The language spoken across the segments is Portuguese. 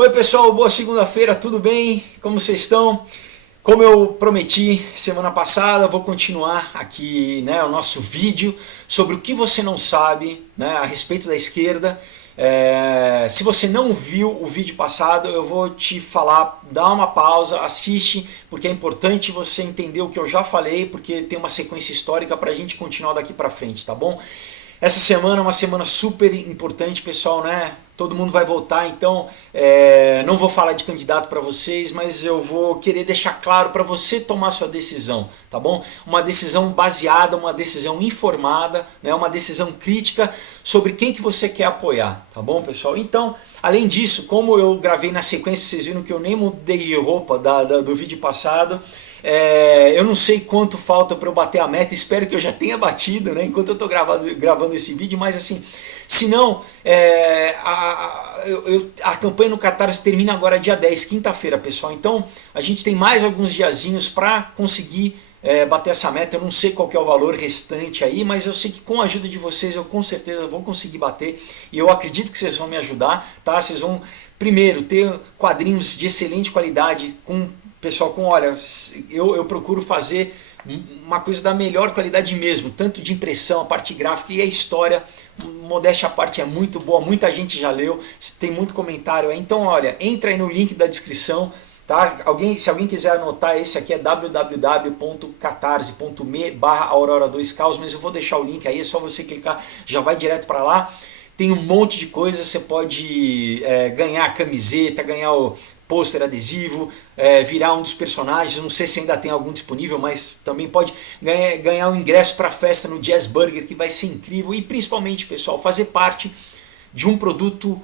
Oi pessoal, boa segunda-feira, tudo bem? Como vocês estão? Como eu prometi semana passada, vou continuar aqui, o nosso vídeo sobre o que você não sabe, a respeito da esquerda. Se você não viu o vídeo passado, eu vou te falar, dá uma pausa, assiste, porque é importante você entender o que eu já falei, porque tem uma sequência histórica para a gente continuar daqui para frente, tá bom? Essa semana é uma semana super importante, pessoal, né? Todo mundo vai votar, então não vou falar de candidato para vocês, mas eu vou querer deixar claro para você tomar sua decisão, tá bom? Uma decisão baseada, uma decisão informada, né? Uma decisão crítica sobre quem que você quer apoiar, tá bom, pessoal? Então, além disso, como eu gravei na sequência, vocês viram que eu nem mudei de roupa do vídeo passado. Eu não sei quanto falta para eu bater a meta, espero que eu já tenha batido, né, enquanto eu estou gravando esse vídeo, mas assim, se não, a campanha no Catarse termina agora dia 10, quinta-feira, pessoal, então a gente tem mais alguns diazinhos para conseguir bater essa meta. Eu não sei qual que é o valor restante aí, mas eu sei que com a ajuda de vocês eu com certeza vou conseguir bater, e eu acredito que vocês vão me ajudar, tá? Vocês vão, primeiro, ter quadrinhos de excelente qualidade, pessoal, olha, eu procuro fazer uma coisa da melhor qualidade mesmo, tanto de impressão, a parte gráfica e a história, modéstia à parte, é muito boa, muita gente já leu, tem muito comentário aí, então olha, entra aí no link da descrição, tá? Se alguém quiser anotar, esse aqui é www.catarse.me/aurora2caos, mas eu vou deixar o link aí, é só você clicar, já vai direto para lá. Tem um monte de coisa, você pode ganhar camiseta, ganhar o pôster adesivo, virar um dos personagens, não sei se ainda tem algum disponível, mas também pode ganhar um ingresso para a festa no Jazz Burger, que vai ser incrível, e principalmente, pessoal, fazer parte de um produto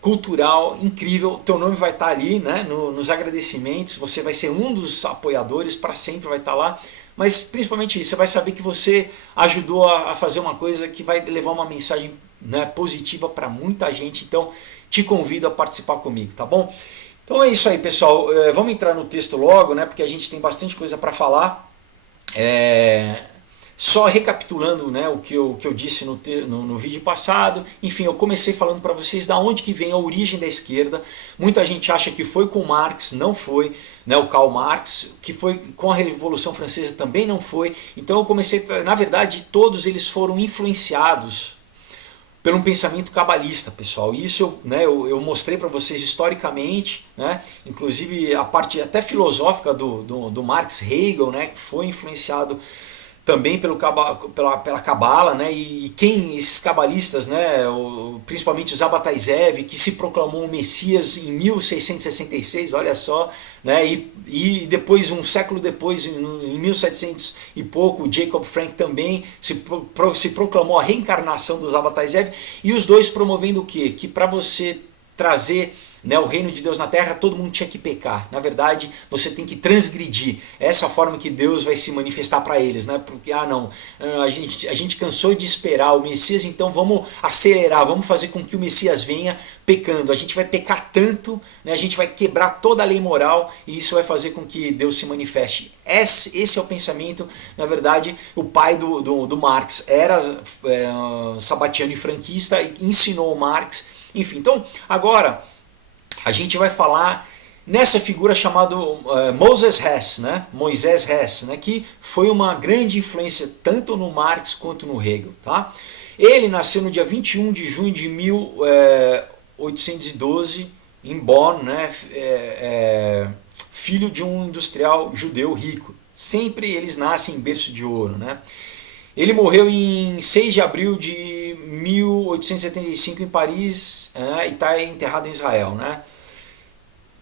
cultural incrível. Teu nome vai estar ali, né, nos agradecimentos, você vai ser um dos apoiadores, para sempre vai estar lá. Mas principalmente isso, você vai saber que você ajudou a fazer uma coisa que vai levar uma mensagem, né, positiva para muita gente. Então te convido a participar comigo, tá bom? Então é isso aí, pessoal. Vamos entrar no texto logo, né, porque a gente tem bastante coisa para falar. Só recapitulando, né, o que eu disse no vídeo passado. Enfim, eu comecei falando para vocês da onde que vem a origem da esquerda. Muita gente acha que foi com Marx, não foi, né, o Karl Marx, que foi com a Revolução Francesa, também não foi. Então eu comecei, na verdade, todos eles foram influenciados por um pensamento cabalista, pessoal. Isso eu mostrei para vocês historicamente, né, inclusive a parte até filosófica do Marx, Hegel, né, que foi influenciado também pela Cabala, né? E quem esses cabalistas, né? Principalmente o Zabbatai Zev, que se proclamou um Messias em 1666, olha só, né? E depois, um século depois, em 1700 e pouco, o Jacob Frank também se proclamou a reencarnação do Zabbatai Zev, e os dois promovendo o quê? Que para você trazer, né, o reino de Deus na terra, todo mundo tinha que pecar. Na verdade, você tem que transgredir. Essa é a forma que Deus vai se manifestar para eles, né? Porque não, a gente cansou de esperar o Messias, então vamos acelerar, vamos fazer com que o Messias venha pecando. A gente vai pecar tanto, né, a gente vai quebrar toda a lei moral, e isso vai fazer com que Deus se manifeste. Esse é o pensamento. Na verdade, o pai do Marx era sabatiano e franquista, e ensinou o Marx. Enfim, então agora a gente vai falar nessa figura chamada Moses Hess, né? Moisés Hess, né? Que foi uma grande influência tanto no Marx quanto no Hegel. Tá? Ele nasceu no dia 21 de junho de 1812 em Bonn, né? Filho de um industrial judeu rico. Sempre eles nascem em berço de ouro. Né? Ele morreu em 6 de abril de 1875 em Paris, e está enterrado em Israel. Né?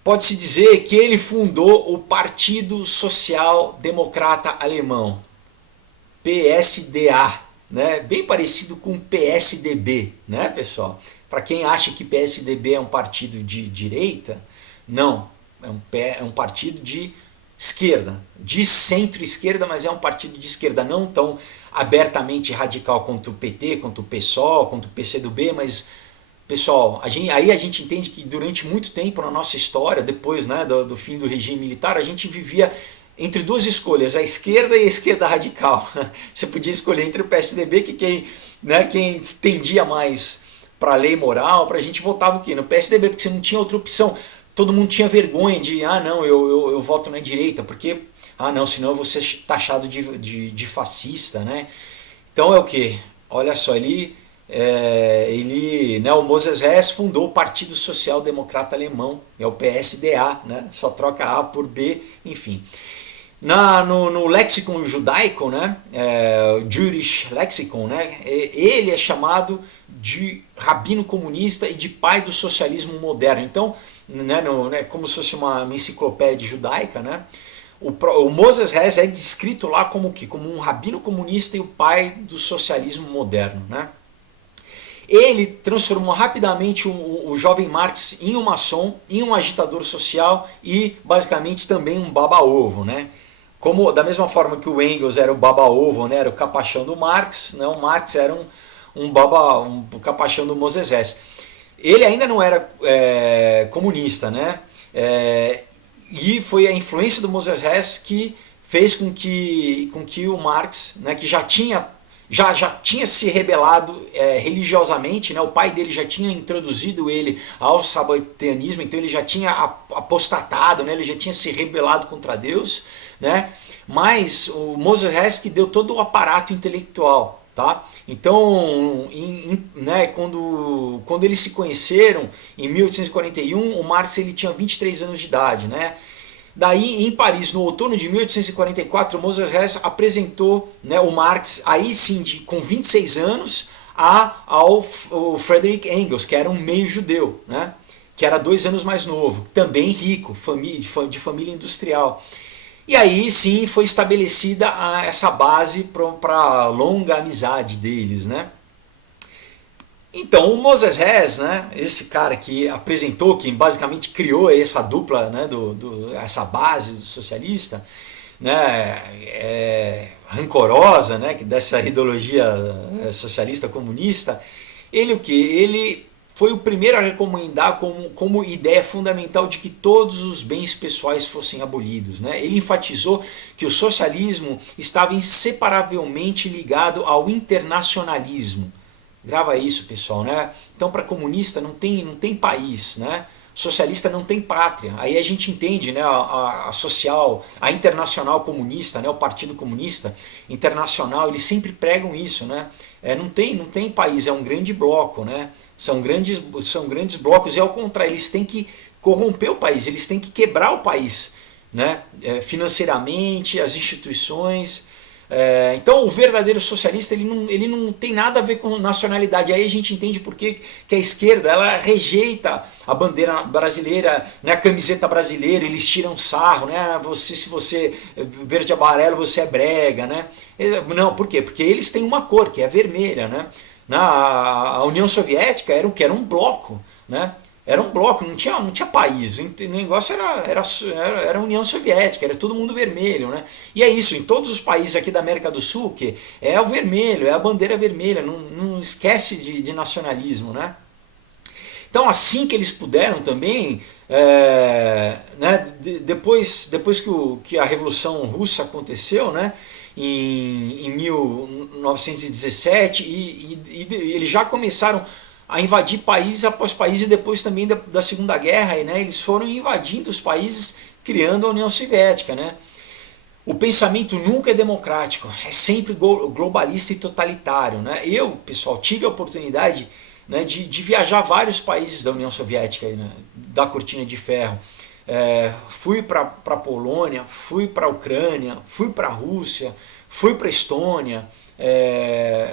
Pode-se dizer que ele fundou o Partido Social Democrata Alemão, PSDA, né? Bem parecido com PSDB, né, pessoal? Para quem acha que PSDB é um partido de direita, não, é um partido de esquerda, de centro-esquerda, mas é um partido de esquerda, não tão abertamente radical quanto o PT, quanto o PSOL, quanto o PCdoB, mas, pessoal, aí a gente entende que durante muito tempo na nossa história, depois, né, do fim do regime militar, a gente vivia entre duas escolhas, a esquerda e a esquerda radical. Você podia escolher entre o PSDB, que quem tendia mais para a lei moral, para a gente votava o quê? No PSDB, porque você não tinha outra opção. Todo mundo tinha vergonha de, não, eu voto na direita, porque, não, senão eu vou ser taxado de fascista, né? Então é o quê? Olha só, né, o Moses Hess fundou o Partido Social Democrata Alemão, é o PSDA, né? Só troca A por B, enfim. No lexicon judaico, né, Jewish Lexicon, né, ele é chamado de rabino comunista e de pai do socialismo moderno. Então, né, como se fosse uma enciclopédia judaica, né, o Moses Hess é descrito lá como um rabino comunista e o pai do socialismo moderno, né. Ele transformou rapidamente o jovem Marx em um maçom, em um agitador social e basicamente também um baba-ovo, né? Da mesma forma que o Engels era o baba-ovo, né? Era o capachão do Marx, né? O Marx era um capachão do Moses Hess. Ele ainda não era comunista, né? E foi a influência do Moses Hess que fez com que o Marx, né, que já tinha se rebelado religiosamente, né? O pai dele já tinha introduzido ele ao sabatianismo, então ele já tinha apostatado, né? Ele já tinha se rebelado contra Deus, né? Mas o Moses Hess que deu todo o aparato intelectual, tá? Então, né, quando eles se conheceram em 1841, o Marx ele tinha 23 anos de idade, né? Daí, em Paris, no outono de 1844, Moses Hess apresentou, né, o Marx, aí sim, com 26 anos, ao Friedrich Engels, que era um meio judeu, né, que era 2 anos mais novo, também rico, de família industrial. E aí sim foi estabelecida essa base para a longa amizade deles, né. Então o Moses Hess, né, esse cara que apresentou, que basicamente criou essa dupla, né, essa base do socialista, né, rancorosa, né, dessa ideologia socialista comunista, ele foi o primeiro a recomendar como ideia fundamental de que todos os bens pessoais fossem abolidos, né? Ele enfatizou que o socialismo estava inseparavelmente ligado ao internacionalismo. Grava isso, pessoal, né? Então, para comunista não tem país, né? Socialista não tem pátria. Aí a gente entende, né, a social, a internacional comunista, né, o Partido Comunista Internacional, eles sempre pregam isso, né? Não tem país, é um grande bloco, né? São grandes blocos e ao contrário, eles têm que corromper o país, eles têm que quebrar o país, né? Financeiramente, as instituições. Então o verdadeiro socialista ele não tem nada a ver com nacionalidade. Aí a gente entende por que a esquerda ela rejeita a bandeira brasileira, né, a camiseta brasileira, eles tiram sarro, né, se você verde e amarelo você é brega, né? Não, por quê? Porque eles têm uma cor que é vermelha, né? A União Soviética era um bloco, né? Era um bloco, não tinha país, o negócio era a União Soviética, era todo mundo vermelho, né? E é isso, em todos os países aqui da América do Sul, que é o vermelho, é a bandeira vermelha, não esquece de nacionalismo, né? Então assim que eles puderam também, né, depois que a Revolução Russa aconteceu, né, em 1917, e eles já começaram a invadir país após país, e depois também da Segunda Guerra, né, eles foram invadindo os países, criando a União Soviética, né. O pensamento nunca é democrático, é sempre globalista e totalitário, né. Eu, pessoal, tive a oportunidade, né, de viajar a vários países da União Soviética, né, da Cortina de Ferro. Fui para a Polônia, fui para a Ucrânia, fui para a Rússia, fui para a Estônia,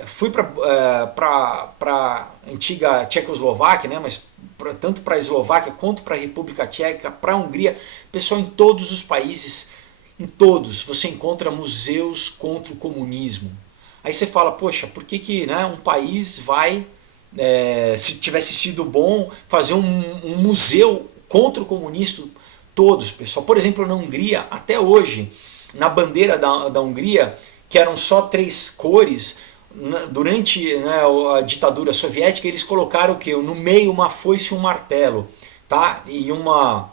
fui para a antiga Tchecoslováquia, né, mas tanto para a Eslováquia quanto para a República Tcheca, para a Hungria. Pessoal, em todos os países, em todos, você encontra museus contra o comunismo. Aí você fala, poxa, por que né, um país vai, se tivesse sido bom, fazer um museu contra o comunismo? Todos, pessoal. Por exemplo, na Hungria, até hoje, na bandeira da Hungria, que eram só 3 cores, durante, né, a ditadura soviética, eles colocaram o quê? No meio uma foice e um martelo, tá? E uma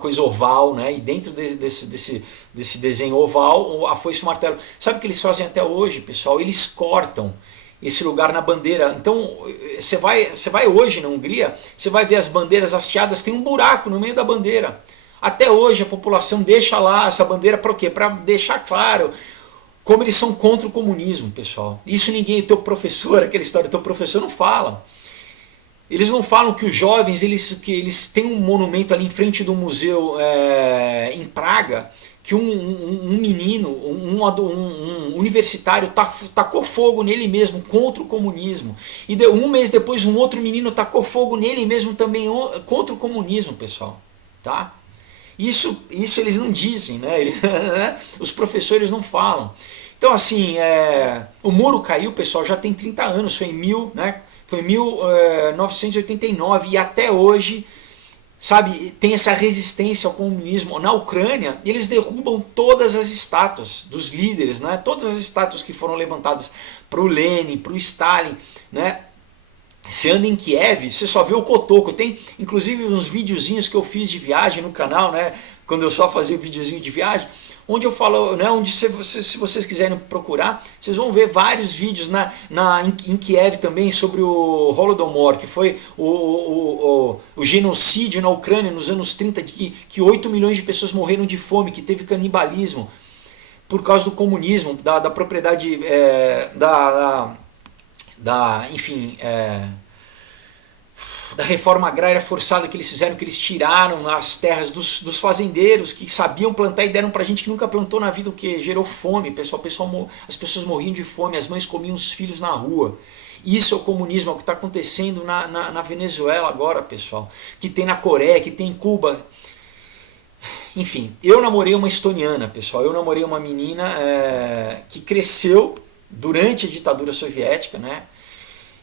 coisa oval, né? E dentro desse desenho oval, a foice e o martelo. Sabe o que eles fazem até hoje, pessoal? Eles cortam esse lugar na bandeira. Então você vai hoje na Hungria, você vai ver as bandeiras hasteadas, tem um buraco no meio da bandeira. Até hoje a população deixa lá essa bandeira para o quê? Para deixar claro como eles são contra o comunismo, pessoal. Isso ninguém, teu professor, aquela história, teu professor não fala. Eles não falam que os jovens, que eles têm um monumento ali em frente do museu em Praga, que um menino, um universitário tacou fogo nele mesmo contra o comunismo. E um mês depois um outro menino tacou fogo nele mesmo também contra o comunismo, pessoal. Tá? Isso eles não dizem, né? Os professores não falam. Então assim, o muro caiu, pessoal, já tem 30 anos, foi em 1989 e até hoje, sabe, tem essa resistência ao comunismo. Na Ucrânia, eles derrubam todas as estátuas dos líderes, né? Todas as estátuas que foram levantadas para o Lenin, para o Stalin, né? Você anda em Kiev, você só vê o cotoco. Tem inclusive uns videozinhos que eu fiz de viagem no canal, né? Quando eu só fazia o videozinho de viagem, onde eu falo, né, onde se vocês quiserem procurar, vocês vão ver vários vídeos em Kiev também sobre o Holodomor, que foi o genocídio na Ucrânia nos anos 30, que 8 milhões de pessoas morreram de fome, que teve canibalismo por causa do comunismo, da propriedade, enfim, da reforma agrária forçada que eles fizeram, que eles tiraram as terras dos fazendeiros que sabiam plantar e deram pra gente que nunca plantou na vida, o que gerou fome, pessoal, as pessoas morriam de fome, as mães comiam os filhos na rua. Isso é o comunismo, é o que está acontecendo na Venezuela agora, pessoal, que tem na Coreia, que tem em Cuba. Enfim, eu namorei uma estoniana, pessoal, eu namorei uma menina que cresceu durante a ditadura soviética, né?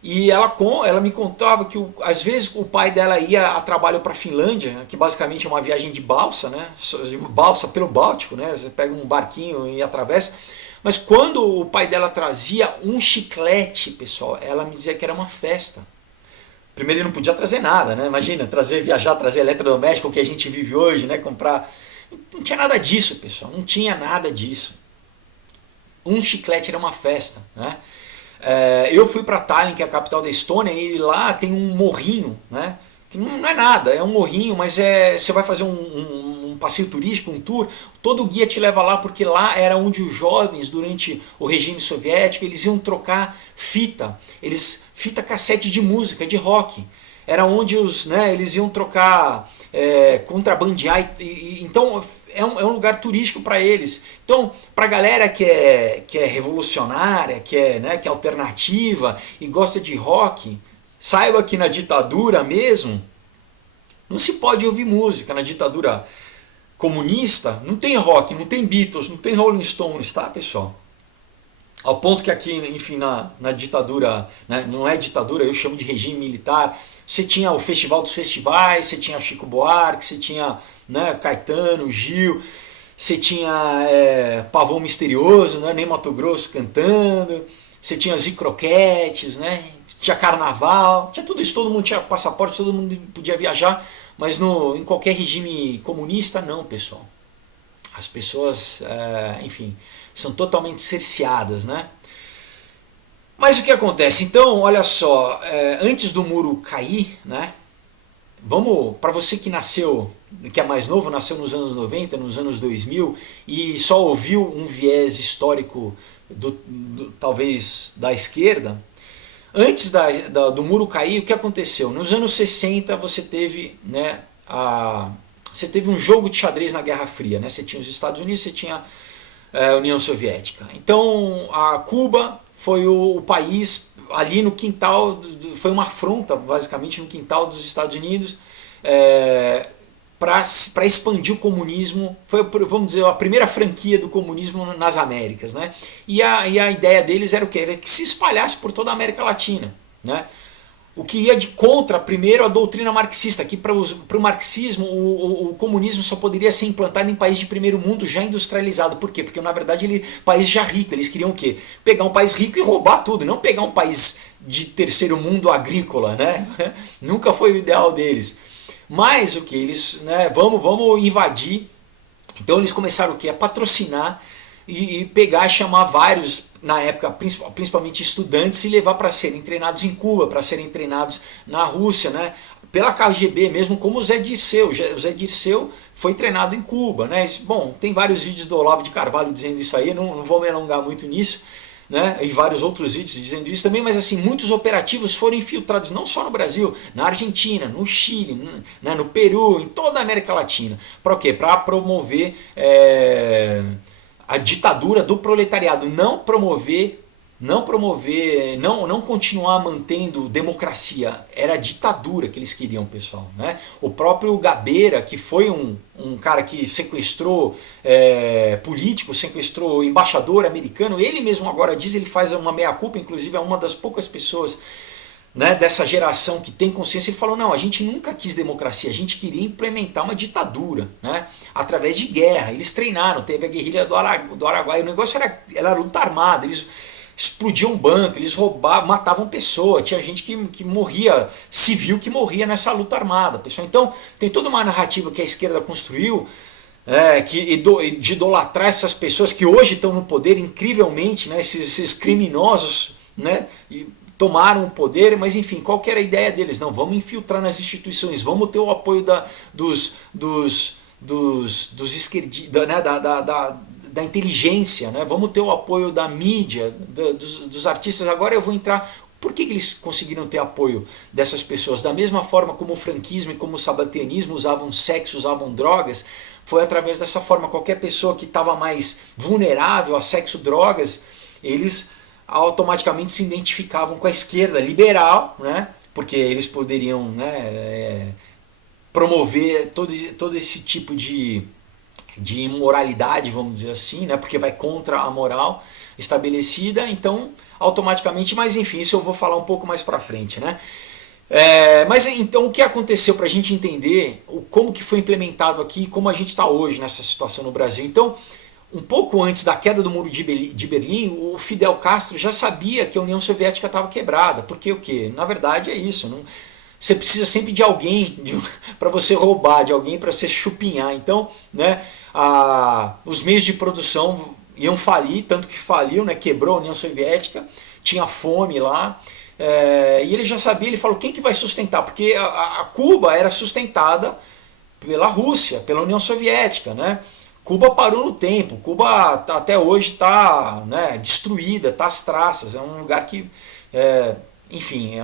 E ela me contava que às vezes o pai dela ia a trabalho para a Finlândia, que basicamente é uma viagem de balsa, né? Balsa pelo Báltico, né? Você pega um barquinho e atravessa. Mas quando o pai dela trazia um chiclete, pessoal, ela me dizia que era uma festa. Primeiro ele não podia trazer nada, né? Imagina, viajar, trazer eletrodoméstico, o que a gente vive hoje, né? Comprar. Não tinha nada disso, pessoal. Não tinha nada disso. Um chiclete era uma festa, né? Eu fui para Tallinn, que é a capital da Estônia, e lá tem um morrinho, né? Que não é nada, é um morrinho, mas você vai fazer um passeio turístico, um tour, todo guia te leva lá, porque lá era onde os jovens, durante o regime soviético, eles iam trocar fita cassete de música, de rock. Era onde eles iam trocar, contrabandear, então é um lugar turístico para eles. Então, para a galera que é revolucionária, que é alternativa e gosta de rock, saiba que na ditadura mesmo, não se pode ouvir música. Na ditadura comunista, não tem rock, não tem Beatles, não tem Rolling Stones, tá, pessoal? Ao ponto que aqui, enfim, na ditadura, né, não é ditadura, eu chamo de regime militar, você tinha o Festival dos Festivais, você tinha Chico Buarque, você tinha, né, Caetano, Gil, você tinha Pavão Misterioso, né, Ney Matogrosso cantando, você tinha Zé Croquetes, né, tinha carnaval, tinha tudo isso, todo mundo tinha passaporte, todo mundo podia viajar, mas em qualquer regime comunista, não, pessoal. As pessoas, enfim, são totalmente cerceadas, né? Mas o que acontece? Então, olha só, antes do muro cair, né? Vamos, para você que nasceu, que é mais novo, nasceu nos anos 90, nos anos 2000 e só ouviu um viés histórico talvez da esquerda, antes do muro cair, o que aconteceu? Nos anos 60 você teve, né, você teve um jogo de xadrez na Guerra Fria, né? Você tinha os Estados Unidos, você tinha a União Soviética. Então a Cuba foi o país ali no quintal, foi uma afronta basicamente no quintal dos Estados Unidos, para expandir o comunismo. Foi, vamos dizer, a primeira franquia do comunismo nas Américas, né? E a ideia deles era o quê? Era que se espalhasse por toda a América Latina, né? O que ia de contra, primeiro, a doutrina marxista, que para o marxismo o comunismo só poderia ser implantado em país de primeiro mundo já industrializado. Por quê? Porque na verdade país já rico, eles queriam o quê? Pegar um país rico e roubar tudo, não pegar um país de terceiro mundo agrícola, né? Nunca foi o ideal deles. Mas o que? Eles, né, vamos invadir. Então eles começaram o quê? A patrocinar e pegar e chamar vários, na época, principalmente estudantes, e levar para serem treinados em Cuba, para serem treinados na Rússia, né? Pela KGB mesmo, como o Zé Dirceu. O Zé Dirceu foi treinado em Cuba, né? Bom, tem vários vídeos do Olavo de Carvalho dizendo isso aí, não vou me alongar muito nisso, né? E vários outros vídeos dizendo isso também, mas assim, muitos operativos foram infiltrados não só no Brasil, na Argentina, no Chile, né? No Peru, em toda a América Latina. Para o quê? Para promover a ditadura do proletariado, não continuar mantendo democracia. Era a ditadura que eles queriam, pessoal, né? O próprio Gabeira, que foi um cara que sequestrou político, sequestrou embaixador americano, ele mesmo agora diz, ele faz uma meia-culpa, inclusive é uma das poucas pessoas, né, dessa geração que tem consciência. Ele falou, não, a gente nunca quis democracia, a gente queria implementar uma ditadura, né, através de guerra. Eles treinaram, teve a guerrilha do Araguaia, o negócio era luta armada, eles explodiam banco, eles roubavam, matavam pessoas, tinha gente que morria, civil que morria nessa luta armada, pessoal. Então tem toda uma narrativa que a esquerda construiu, de idolatrar essas pessoas que hoje estão no poder incrivelmente, né, esses criminosos, né, e tomaram o poder, mas enfim, qual que era a ideia deles? Não, vamos infiltrar nas instituições, vamos ter o apoio dos esquerdistas, né, da inteligência, né? Vamos ter o apoio da mídia, dos artistas. Agora eu vou entrar. Por que eles conseguiram ter apoio dessas pessoas? Da mesma forma como o franquismo e como o sabatianismo usavam sexo, usavam drogas, foi através dessa forma. Qualquer pessoa que estava mais vulnerável a sexo, drogas, eles automaticamente se identificavam com a esquerda liberal, né? Porque eles poderiam, né, promover todo esse tipo de imoralidade, vamos dizer assim, né? Porque vai contra a moral estabelecida, então automaticamente, mas enfim, isso eu vou falar um pouco mais para frente, né? Mas então o que aconteceu para a gente entender como que foi implementado aqui, como a gente está hoje nessa situação no Brasil? Então, um pouco antes da queda do Muro de Berlim, o Fidel Castro já sabia que a União Soviética estava quebrada, porque o quê? Na verdade é isso, não... Você precisa sempre de alguém para você roubar, de alguém para você chupinhar. Então, né, os meios de produção iam falir, tanto que faliu, né, quebrou a União Soviética, tinha fome lá, e ele já sabia, ele falou, quem que vai sustentar? Porque a Cuba era sustentada pela Rússia, pela União Soviética, né? Cuba parou no tempo, Cuba até hoje está, né, destruída, está às traças, é um lugar que... enfim,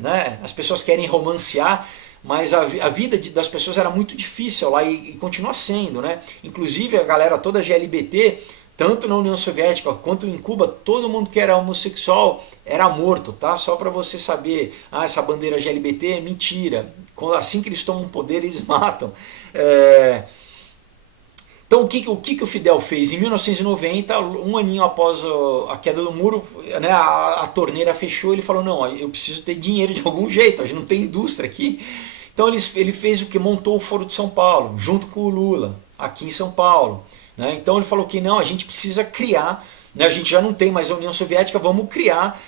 né, as pessoas querem romancear, mas a vida das pessoas era muito difícil lá e continua sendo, né? Inclusive a galera toda GLBT, tanto na União Soviética quanto em Cuba, todo mundo que era homossexual era morto, tá? Só para você saber, essa bandeira GLBT é mentira. Assim que eles tomam poder, eles matam. Então o que o Fidel fez? Em 1990, um aninho após a queda do muro, né, a torneira fechou, ele falou, não, eu preciso ter dinheiro de algum jeito, a gente não tem indústria aqui. Então ele fez o que? Montou o Foro de São Paulo, junto com o Lula, aqui em São Paulo. Né? Então ele falou que não, a gente precisa criar, né, a gente já não tem mais a União Soviética, vamos criar,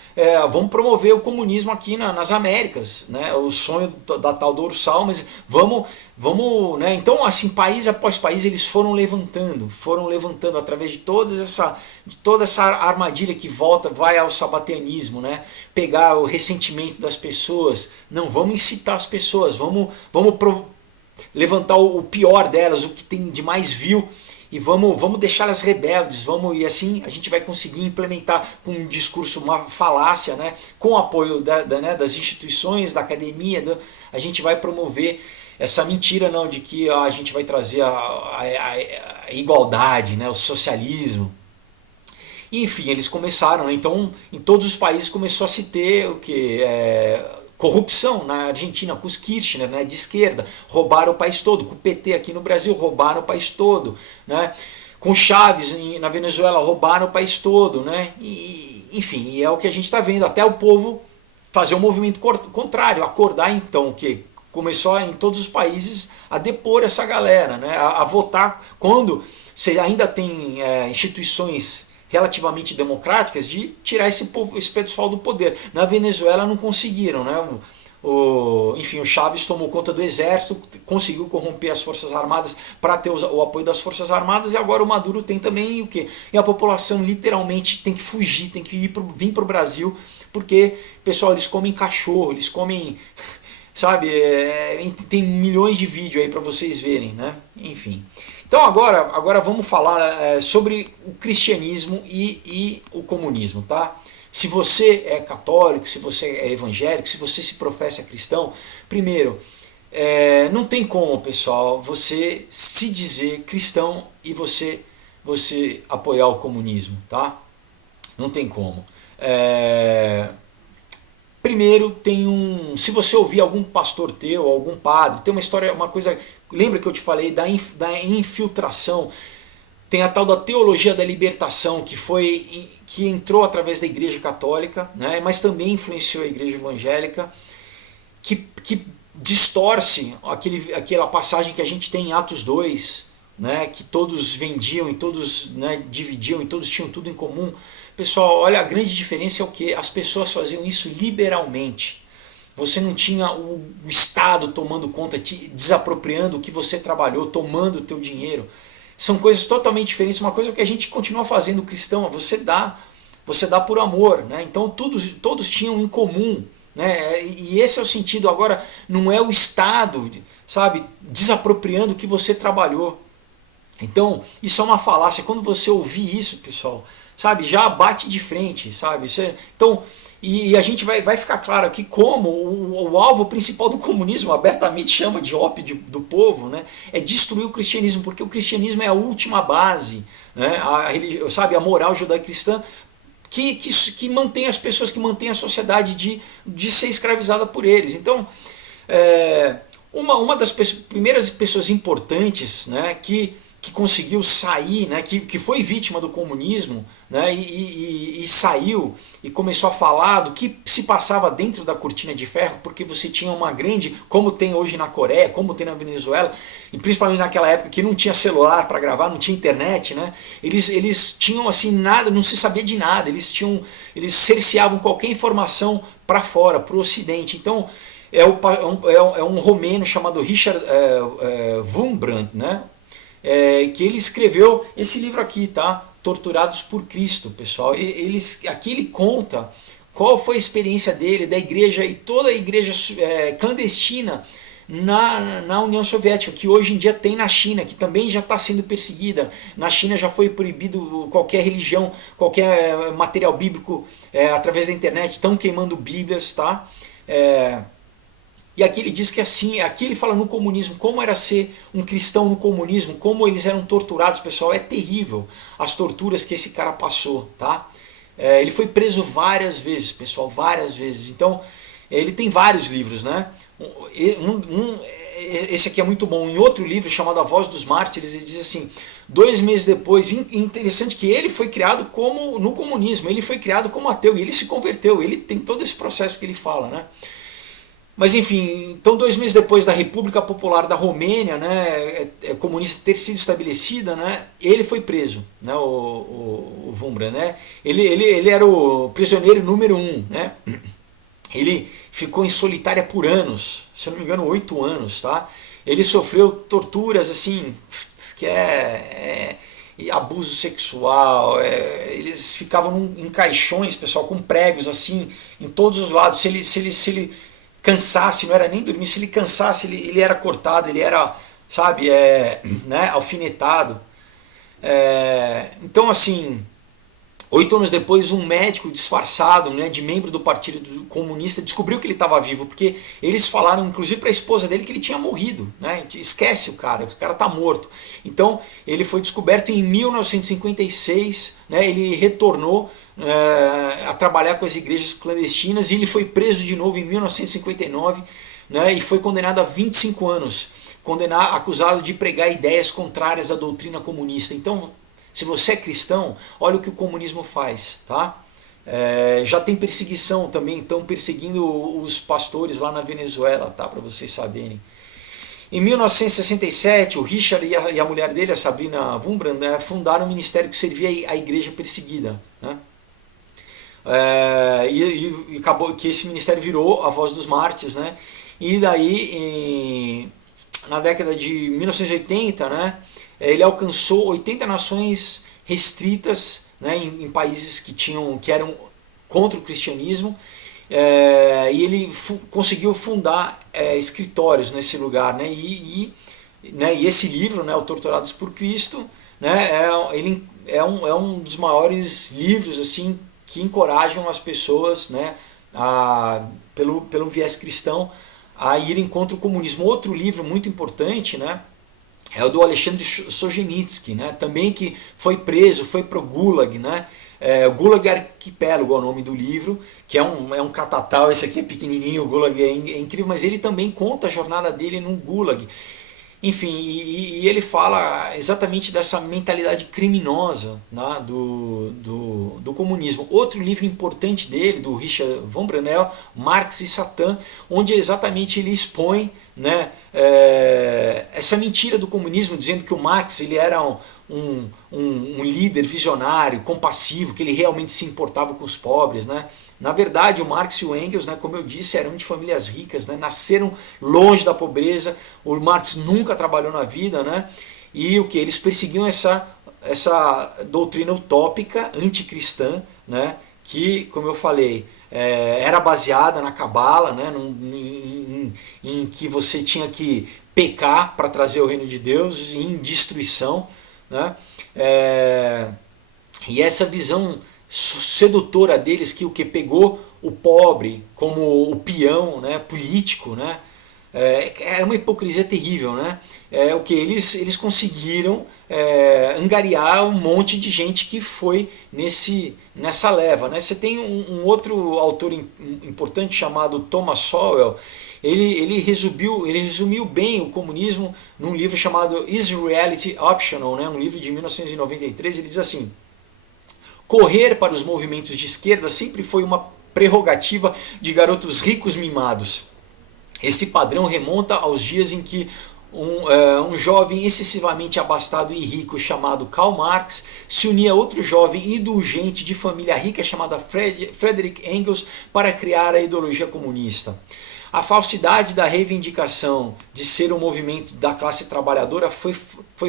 vamos promover o comunismo aqui nas Américas, né, o sonho da tal do Ursal, mas vamos, né, então assim, país após país eles foram levantando através de toda essa armadilha que vai ao sabatianismo, né, pegar o ressentimento das pessoas, não, vamos incitar as pessoas, vamos levantar o pior delas, o que tem de mais vil, e vamos deixá-las rebeldes, e assim a gente vai conseguir implementar com um discurso, uma falácia, né, com o apoio né, das instituições, da academia, a gente vai promover essa mentira não, de que a gente vai trazer a igualdade, né, o socialismo. E, enfim, eles começaram, né, então em todos os países começou a se ter o que corrupção. Na Argentina com os Kirchner, né, de esquerda, roubaram o país todo. Com o PT aqui no Brasil, roubaram o país todo, né? Com Chaves na Venezuela, roubaram o país todo, né? Enfim, é o que a gente está vendo, até o povo fazer um movimento contrário, acordar então, que começou em todos os países a depor essa galera, né? A votar quando você ainda tem instituições relativamente democráticas, de tirar esse pessoal do poder. Na Venezuela não conseguiram, né? enfim, o Chaves tomou conta do exército, conseguiu corromper as Forças Armadas para ter o apoio das Forças Armadas, e agora o Maduro tem também o quê? E a população literalmente tem que fugir, tem que vir para o Brasil, porque, pessoal, eles comem cachorro, eles comem, sabe, tem milhões de vídeos aí para vocês verem, né? Enfim. Então agora vamos falar sobre o cristianismo e o comunismo, tá? Se você é católico, se você é evangélico, se você se professa cristão, primeiro, não tem como, pessoal, você se dizer cristão e você apoiar o comunismo, tá? Não tem como. Primeiro, se você ouvir algum pastor teu, algum padre, tem uma história, uma coisa, lembra que eu te falei da infiltração? Tem a tal da teologia da libertação, que entrou através da Igreja Católica, né, mas também influenciou a Igreja Evangélica, que distorce aquela passagem que a gente tem em Atos 2, né, que todos vendiam e todos, né, dividiam e todos tinham tudo em comum. Pessoal, olha, a grande diferença é o que? As pessoas faziam isso liberalmente. Você não tinha o Estado tomando conta, desapropriando o que você trabalhou, tomando o teu dinheiro. São coisas totalmente diferentes. Uma coisa que a gente continua fazendo cristão, você dá por amor, né? Então todos tinham em comum, né? E esse é o sentido. Agora, não é o Estado, sabe, desapropriando o que você trabalhou. Então, isso é uma falácia. Quando você ouvir isso, pessoal, sabe, já bate de frente, sabe? Então, e a gente vai ficar claro aqui como o alvo principal do comunismo, abertamente chama de ópio do povo, né, é destruir o cristianismo, porque o cristianismo é a última base, né, sabe, a moral judaico-cristã que mantém as pessoas, que mantém a sociedade de ser escravizada por eles. Então, uma das primeiras pessoas importantes, né, que conseguiu sair, né, que foi vítima do comunismo, né, e saiu e começou a falar do que se passava dentro da cortina de ferro, porque você tinha uma grande, como tem hoje na Coreia, como tem na Venezuela, e principalmente naquela época que não tinha celular para gravar, não tinha internet, né, eles tinham assim nada, não se sabia de nada, eles cerceavam qualquer informação para fora, para o Ocidente. Então é um romeno chamado Richard Wurmbrand, né, que ele escreveu esse livro aqui, tá? Torturados por Cristo, pessoal. Aqui ele conta qual foi a experiência dele, da igreja e toda a igreja clandestina na União Soviética, que hoje em dia tem na China, que também já está sendo perseguida. Na China já foi proibido qualquer religião, qualquer material bíblico através da internet, estão queimando bíblias, tá? E aqui ele diz que assim, aqui ele fala no comunismo, como era ser um cristão no comunismo, como eles eram torturados, pessoal, é terrível as torturas que esse cara passou, tá? Ele foi preso várias vezes, pessoal, várias vezes. Então, ele tem vários livros, né? Esse aqui é muito bom. Em outro livro chamado A Voz dos Mártires, ele diz assim: 2 meses depois, interessante que ele foi criado como no comunismo, ele foi criado como ateu e ele se converteu. Ele tem todo esse processo que ele fala, né? Mas enfim, então 2 meses depois da República Popular da Romênia, né, comunista ter sido estabelecida, né, ele foi preso, né, o Wurmbrand, né, ele era o prisioneiro número 1, né, ele ficou em solitária por anos, se eu não me engano 8 anos, tá, ele sofreu torturas assim, que abuso sexual, eles ficavam em caixões, pessoal, com pregos assim, em todos os lados, se ele cansasse, não era nem dormir, se ele cansasse, ele era cortado, ele era, sabe, né, alfinetado. Então, assim, 8 anos depois, um médico disfarçado, né, de membro do Partido Comunista, descobriu que ele estava vivo, porque eles falaram, inclusive para a esposa dele, que ele tinha morrido, né, esquece o cara está morto. Então, ele foi descoberto em 1956, né, ele retornou a trabalhar com as igrejas clandestinas e ele foi preso de novo em 1959, né, e foi condenado a 25 anos, acusado de pregar ideias contrárias à doutrina comunista. Então, se você é cristão, olha o que o comunismo faz, tá? Já tem perseguição também, estão perseguindo os pastores lá na Venezuela, tá? Para vocês saberem. Em 1967, o Richard e a mulher dele, a Sabrina Wurmbrand, fundaram um ministério que servia à igreja perseguida, né? e acabou que esse ministério virou a Voz dos Mártires, né? E daí, na década de 1980, né, ele alcançou 80 nações restritas, né, em países que eram contra o cristianismo, e ele conseguiu fundar escritórios nesse lugar, né, e esse livro, né, o Torturados por Cristo, né, ele é um dos maiores livros assim que encorajam as pessoas, né, pelo viés cristão, a irem contra o comunismo. Outro livro muito importante, né, é o do Alexandre Solzhenitsyn, né, também, que foi preso, foi pro Gulag, né, o Gulag Arquipélago é o nome do livro, que é um catatal. Esse aqui é pequenininho, o Gulag é incrível, mas ele também conta a jornada dele no Gulag. Enfim, e ele fala exatamente dessa mentalidade criminosa, né, do comunismo. Outro livro importante dele, do Richard von Brunel, Marx e Satã, onde exatamente ele expõe, né, essa mentira do comunismo, dizendo que o Marx ele era um líder visionário, compassivo, que ele realmente se importava com os pobres, né? Na verdade, o Marx e o Engels, né, como eu disse, eram de famílias ricas, né, nasceram longe da pobreza. O Marx nunca trabalhou na vida, né, e o que eles perseguiam essa doutrina utópica, anticristã, né, que, como eu falei, era baseada na cabala, né, em que você tinha que pecar para trazer o reino de Deus, em destruição, né, e essa visão sedutora deles, que o que pegou o pobre como o peão, né, político, né, é uma hipocrisia terrível, né? O que eles conseguiram angariar um monte de gente que foi nessa leva, né? Você tem um outro autor importante chamado Thomas Sowell. Ele resumiu bem o comunismo num livro chamado Is Reality Optional, né? Um livro de 1993. Ele diz assim: correr para os movimentos de esquerda sempre foi uma prerrogativa de garotos ricos mimados. Esse padrão remonta aos dias em que um jovem excessivamente abastado e rico chamado Karl Marx se unia a outro jovem indulgente de família rica chamada Friedrich Engels para criar a ideologia comunista. A falsidade da reivindicação de ser um movimento da classe trabalhadora foi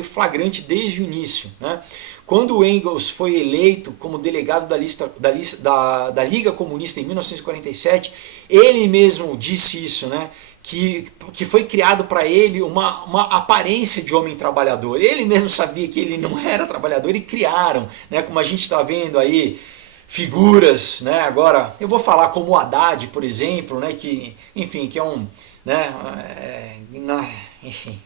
flagrante desde o início, né? Quando Engels foi eleito como delegado da Liga Comunista em 1947, ele mesmo disse isso, né? Que foi criado para ele uma aparência de homem trabalhador. Ele mesmo sabia que ele não era trabalhador e criaram, né? Como a gente está vendo aí, figuras, né? Agora eu vou falar como o Haddad, por exemplo, né? Que, enfim, que é um, né? Enfim,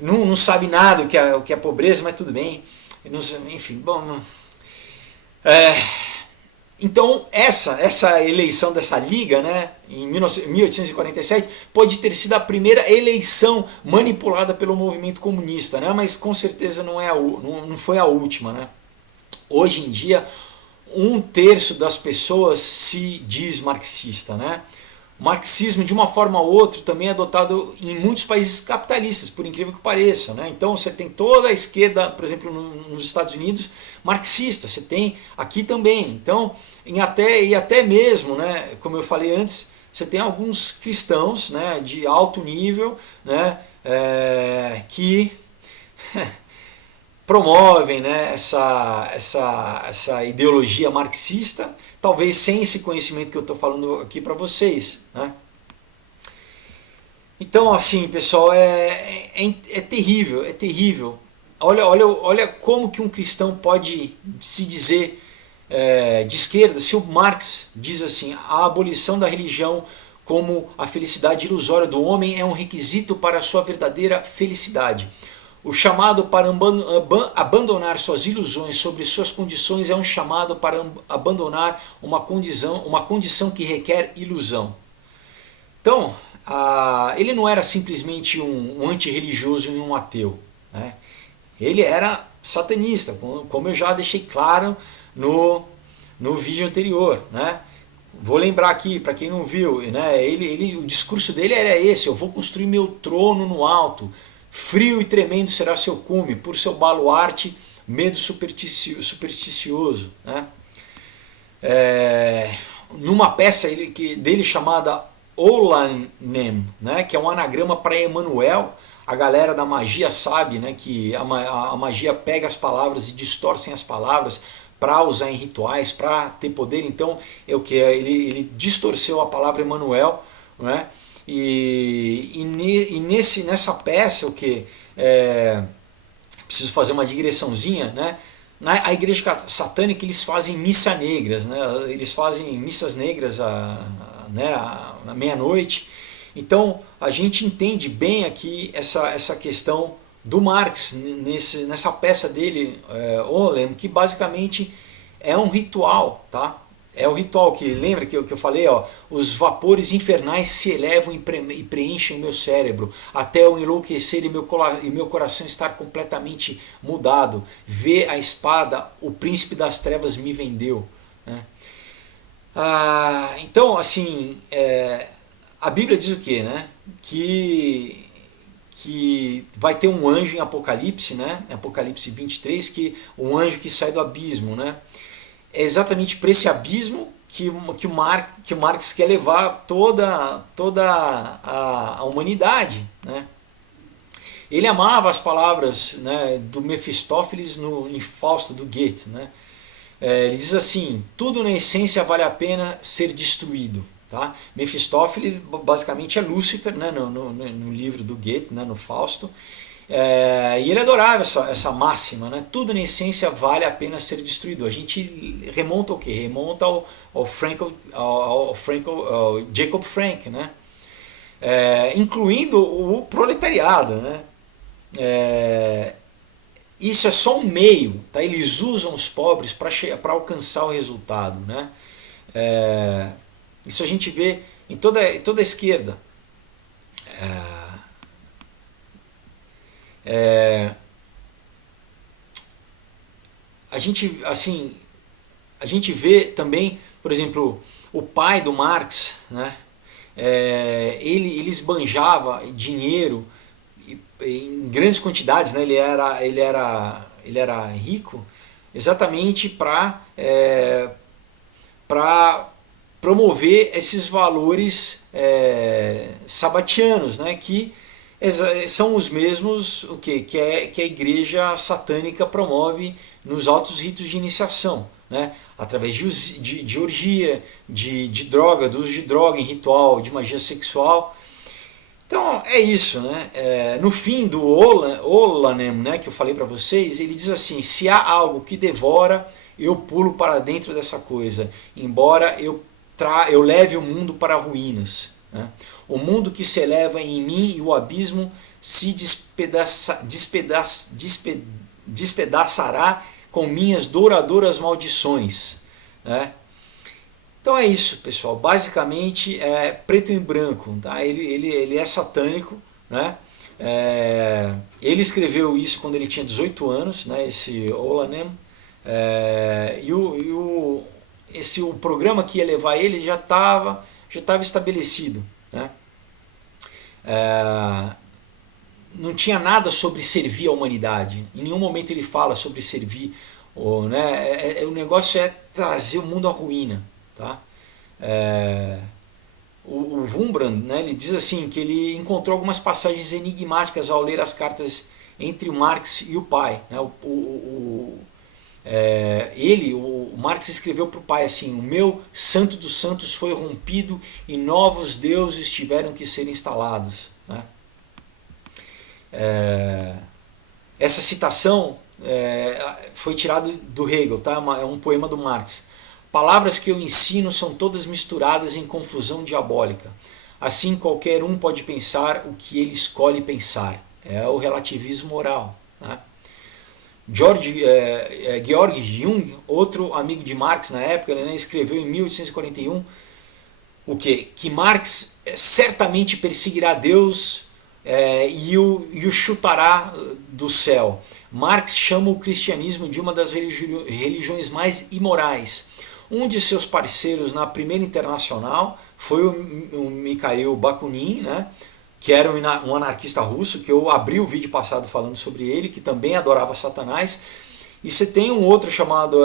não sabe nada o que é pobreza, mas tudo bem. Enfim, bom. Então essa eleição dessa liga, né, em 1847, pode ter sido a primeira eleição manipulada pelo movimento comunista, né, mas com certeza não foi a última, né. Hoje em dia, 1/3 das pessoas se diz marxista, né. O marxismo, de uma forma ou outra, também é adotado em muitos países capitalistas, por incrível que pareça, né? Então você tem toda a esquerda, por exemplo, nos Estados Unidos, marxista, você tem aqui também. Então, até mesmo, né, como eu falei antes, você tem alguns cristãos, né, de alto nível, né, que promovem, né, essa ideologia marxista, talvez sem esse conhecimento que eu estou falando aqui para vocês, né? Então, assim, pessoal, é terrível, é terrível. Olha como que um cristão pode se dizer de esquerda, se o Marx diz assim: a abolição da religião como a felicidade ilusória do homem é um requisito para a sua verdadeira felicidade. O chamado para abandonar suas ilusões sobre suas condições é um chamado para abandonar uma condição que requer ilusão. Então, ele não era simplesmente um antirreligioso e um ateu, né? Ele era satanista, como eu já deixei claro no vídeo anterior, né? Vou lembrar aqui, para quem não viu, né? O discurso dele era esse: eu vou construir meu trono no alto, frio e tremendo será seu cume, por seu baluarte, medo supersticioso, né? numa peça dele chamada Olanem, né, que é um anagrama para Emanuel. A galera da magia sabe, né, que a magia pega as palavras e distorcem as palavras para usar em rituais, para ter poder. Então ele distorceu a palavra Emanuel, né? Nessa peça preciso fazer uma digressãozinha, né? Na igreja satânica eles fazem missa negras, né? Eles fazem missas negras à meia-noite. Então a gente entende bem aqui essa questão do Marx nessa peça dele, Olem, que basicamente é um ritual, tá? É o ritual que, lembra que eu falei, ó, os vapores infernais se elevam e preenchem meu cérebro, até eu enlouquecer e meu coração estar completamente mudado. Vê a espada, o príncipe das trevas me vendeu. Né? Então, assim, a Bíblia diz o quê? Né? Que vai ter um anjo em Apocalipse, né? Apocalipse 23, um anjo que sai do abismo, né? É exatamente para esse abismo que o Marx quer levar toda a humanidade. Né? Ele amava as palavras, né, do Mefistófeles em Fausto do Goethe. Né? Ele diz assim: tudo na essência vale a pena ser destruído. Tá? Mefistófeles basicamente é Lúcifer, né, no livro do Goethe, né, no Fausto. E ele adorava essa máxima, né? Tudo na essência vale a pena ser destruído. A gente remonta ao quê? Remonta ao Jacob Frank, né? Incluindo o proletariado, né? Isso é só um meio, tá? Eles usam os pobres para alcançar o resultado, né? Isso a gente vê em toda a esquerda. A gente vê também, por exemplo, o pai do Marx, né? Ele esbanjava dinheiro em grandes quantidades, né? Ele era rico exatamente para promover esses valores sabatianos, né? Que são os mesmos que a igreja satânica promove nos altos ritos de iniciação, né? Através de orgia, de droga, do uso de droga em ritual, de magia sexual. Então é isso, né? No fim do Olanem, né, que eu falei para vocês, ele diz assim: se há algo que devora, eu pulo para dentro dessa coisa, embora eu leve o mundo para ruínas. Né? O mundo que se eleva em mim e o abismo se despedaçará com minhas douradouras maldições. Né? Então é isso, pessoal. Basicamente é preto e branco. Tá? Ele é satânico. Né? Ele escreveu isso quando ele tinha 18 anos, né? Esse Olanem. O programa que ia levar ele já estava estabelecido. Né? Não tinha nada sobre servir a humanidade. Em nenhum momento ele fala sobre servir. Né? O negócio é trazer o mundo à ruína. Tá? O Wurmbrand, né, ele diz assim que ele encontrou algumas passagens enigmáticas ao ler as cartas entre o Marx e o pai. Né? O Marx escreveu para o pai assim: o meu santo dos santos foi rompido e novos deuses tiveram que ser instalados. Né? Essa citação foi tirada do Hegel, tá? É um poema do Marx. Palavras que eu ensino são todas misturadas em confusão diabólica. Assim qualquer um pode pensar o que ele escolhe pensar. É o relativismo moral. Né? Georg Jung, outro amigo de Marx na época, né, escreveu em 1841 que Marx certamente perseguirá Deus e o chutará do céu. Marx chama o cristianismo de uma das religiões mais imorais. Um de seus parceiros na Primeira Internacional foi o Mikhail Bakunin, né, que era um anarquista russo, que eu abri o vídeo passado falando sobre ele, que também adorava Satanás. E você tem um outro chamado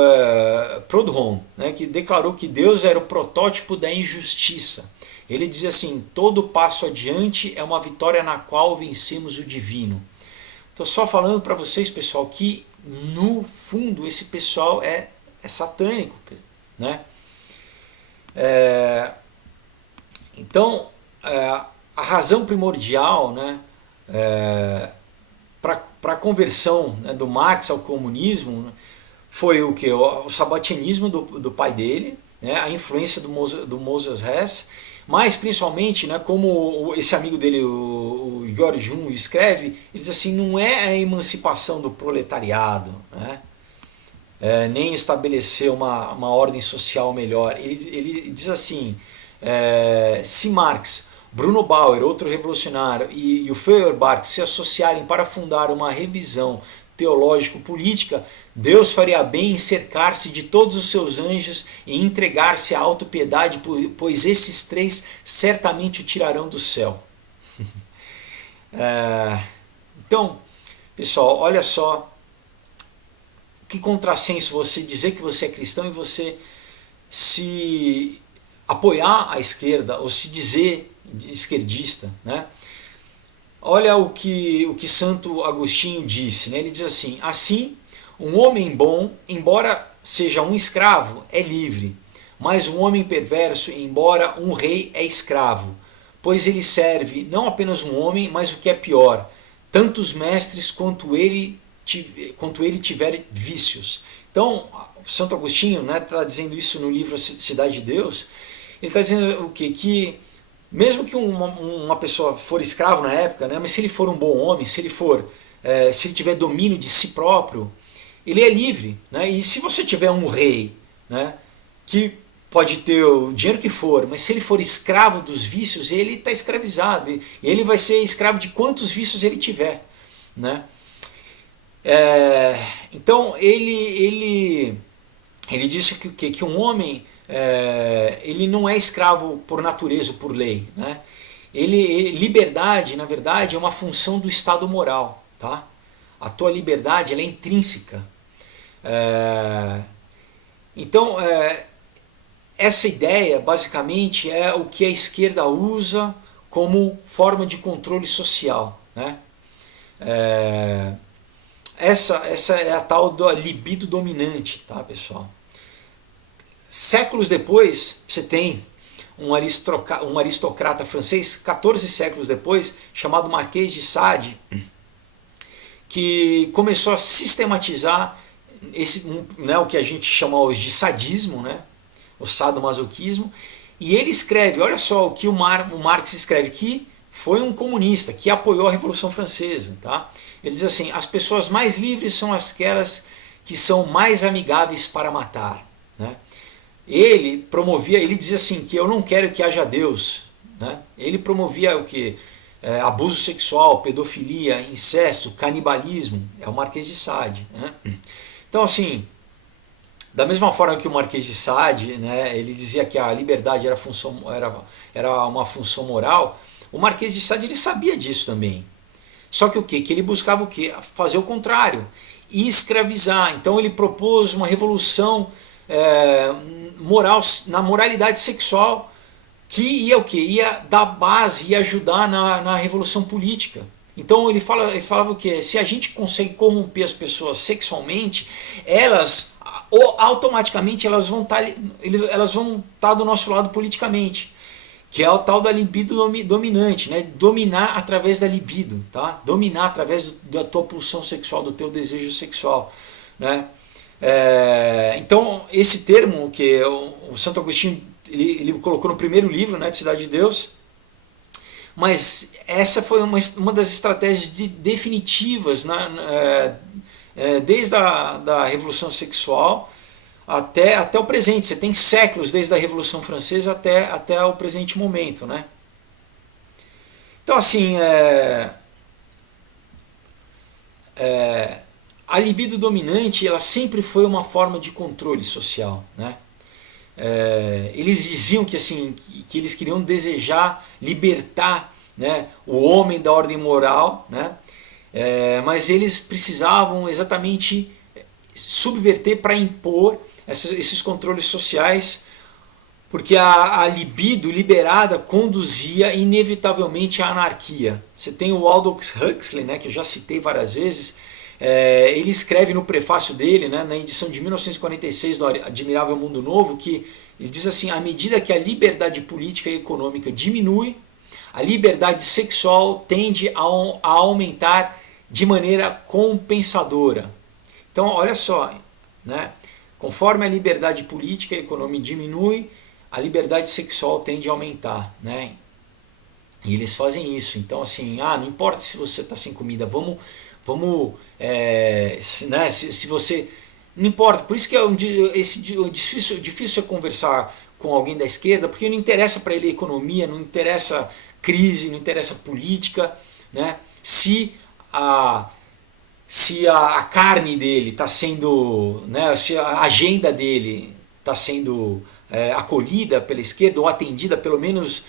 Proudhon, né, que declarou que Deus era o protótipo da injustiça. Ele dizia assim: todo passo adiante é uma vitória na qual vencemos o divino. Estou só falando para vocês, pessoal, que no fundo esse pessoal é satânico, né? Então, a razão primordial, né, para a conversão, né, do Marx ao comunismo, né, foi o que? O sabatianismo do pai dele, né, a influência do Moses Hess, mas principalmente, né, como esse amigo dele, o George Jung, escreve, ele diz assim: não é a emancipação do proletariado, né, nem estabelecer uma ordem social melhor. Ele diz assim: se Marx, Bruno Bauer, outro revolucionário, e o Feuerbach se associarem para fundar uma revisão teológico-política, Deus faria bem em cercar-se de todos os seus anjos e entregar-se à autopiedade, pois esses três certamente o tirarão do céu. Então, pessoal, olha só que contrassenso você dizer que você é cristão e você se apoiar à esquerda ou se dizer esquerdista, né? Olha o que Santo Agostinho disse, né? Ele diz assim: assim, um homem bom, embora seja um escravo, é livre, mas um homem perverso, embora um rei, é escravo, pois ele serve não apenas um homem, mas o que é pior, tantos mestres quanto ele tiver vícios. Então, Santo Agostinho, né, está dizendo isso no livro Cidade de Deus. Ele está dizendo o quê? Que mesmo que uma pessoa for escravo na época, né, mas se ele for um bom homem, se ele tiver domínio de si próprio, ele é livre, né? E se você tiver um rei, né, que pode ter o dinheiro que for, mas se ele for escravo dos vícios, ele está escravizado, e ele vai ser escravo de quantos vícios ele tiver, né? Então ele disse que um homem ele não é escravo por natureza ou por lei, né? Liberdade, na verdade, é uma função do estado moral, tá? A tua liberdade, ela é intrínseca. Então, essa ideia basicamente é o que a esquerda usa como forma de controle social, né? Essa é a tal da libido dominante, tá, pessoal? Séculos depois, você tem um aristocrata francês, 14 séculos depois, chamado Marquês de Sade, que começou a sistematizar né, o que a gente chama hoje de sadismo, né, o sadomasoquismo, e ele escreve, olha só o que o Marx escreve, que foi um comunista, que apoiou a Revolução Francesa, tá? Ele diz assim: as pessoas mais livres são aquelas que são mais amigáveis para matar, né? Ele dizia assim, que eu não quero que haja Deus, né? Ele promovia o que? Abuso sexual, pedofilia, incesto, canibalismo, é o Marquês de Sade, né? Então, assim, da mesma forma que o Marquês de Sade, né, ele dizia que a liberdade era uma função moral, o Marquês de Sade ele sabia disso também. Só que o quê? Que ele buscava o quê? Fazer o contrário, escravizar. Então ele propôs uma revolução moral, na moralidade sexual, que ia o quê? Ia dar base, ia ajudar na revolução política. Então ele falava o quê? Se a gente consegue corromper as pessoas sexualmente, elas automaticamente elas vão estar do nosso lado politicamente, que é o tal da libido dominante, né? Dominar através da libido, tá? Dominar através da tua pulsão sexual, do teu desejo sexual, né? Então esse termo que o Santo Agostinho ele colocou no primeiro livro, né, de Cidade de Deus, mas essa foi uma das estratégias definitivas, desde a Revolução Sexual até o presente. Você tem séculos desde a Revolução Francesa até o presente momento, né? Então, assim, a libido dominante ela sempre foi uma forma de controle social, né? Eles diziam que, assim, que eles queriam desejar libertar, né, o homem da ordem moral, né? Mas eles precisavam exatamente subverter para impor esses controles sociais, porque a libido liberada conduzia inevitavelmente à anarquia. Você tem o Aldous Huxley, né, que eu já citei várias vezes, ele escreve no prefácio dele, né, na edição de 1946 do Admirável Mundo Novo, que ele diz assim: à medida que a liberdade política e econômica diminui, a liberdade sexual tende a aumentar de maneira compensadora. Então, olha só, né, conforme a liberdade política e econômica diminui, a liberdade sexual tende a aumentar, né? E eles fazem isso. Então, assim, não importa se você está sem comida, vamos né, se você... Não importa, por isso que difícil é conversar com alguém da esquerda, porque não interessa para ele economia, não interessa crise, não interessa política, né? Se a carne dele está sendo, né, se a agenda dele está sendo acolhida pela esquerda, ou atendida pelo menos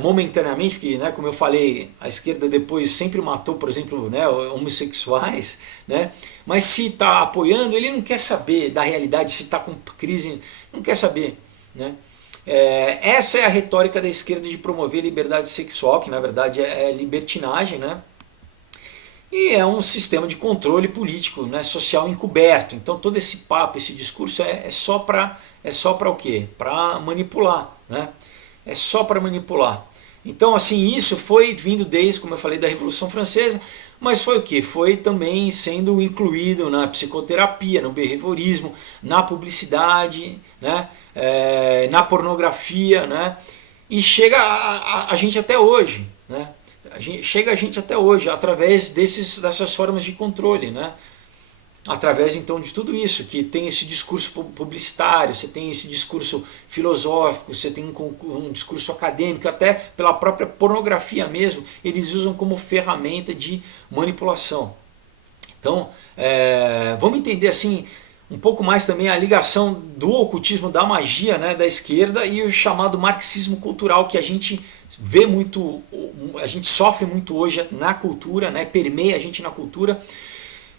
momentaneamente, porque, né, como eu falei, a esquerda depois sempre matou, por exemplo, né, homossexuais, né, mas se está apoiando, ele não quer saber da realidade, se está com crise, não quer saber, né. Essa é a retórica da esquerda de promover liberdade sexual, que na verdade é libertinagem, né? E é um sistema de controle político, né, social encoberto. Então todo esse papo, esse discurso é só para o quê? Para manipular, né? É só para manipular. Então, assim, isso foi vindo desde, como eu falei, da Revolução Francesa, mas foi o quê? Foi também sendo incluído na psicoterapia, no behaviorismo, na publicidade, né? Na pornografia, né? E chega a gente até hoje, né? Chega a gente até hoje, através dessas formas de controle, né? Através então de tudo isso, que tem esse discurso publicitário, você tem esse discurso filosófico, você tem um discurso acadêmico, até pela própria pornografia mesmo, eles usam como ferramenta de manipulação. Então, vamos entender assim um pouco mais também a ligação do ocultismo, da magia, né, da esquerda, e o chamado marxismo cultural, que a gente vê muito, a gente sofre muito hoje na cultura, né, permeia a gente na cultura.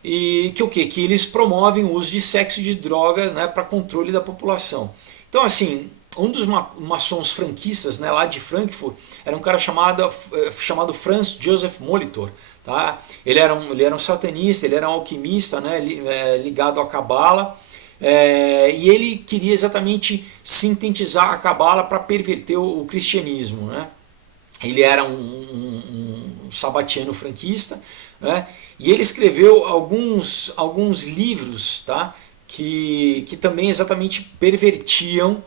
E que o quê? Que eles promovem o uso de sexo e de drogas, né, para controle da população. Então, assim, um dos maçons franquistas, né, lá de Frankfurt era um cara chamado Franz Joseph Molitor. Tá? Ele era um satanista, ele era um alquimista, né, ligado à Cabala, e ele queria exatamente sintetizar a Cabala para perverter o cristianismo. Né? Ele era um sabatiano franquista, né? E ele escreveu alguns livros, tá? que também exatamente pervertiam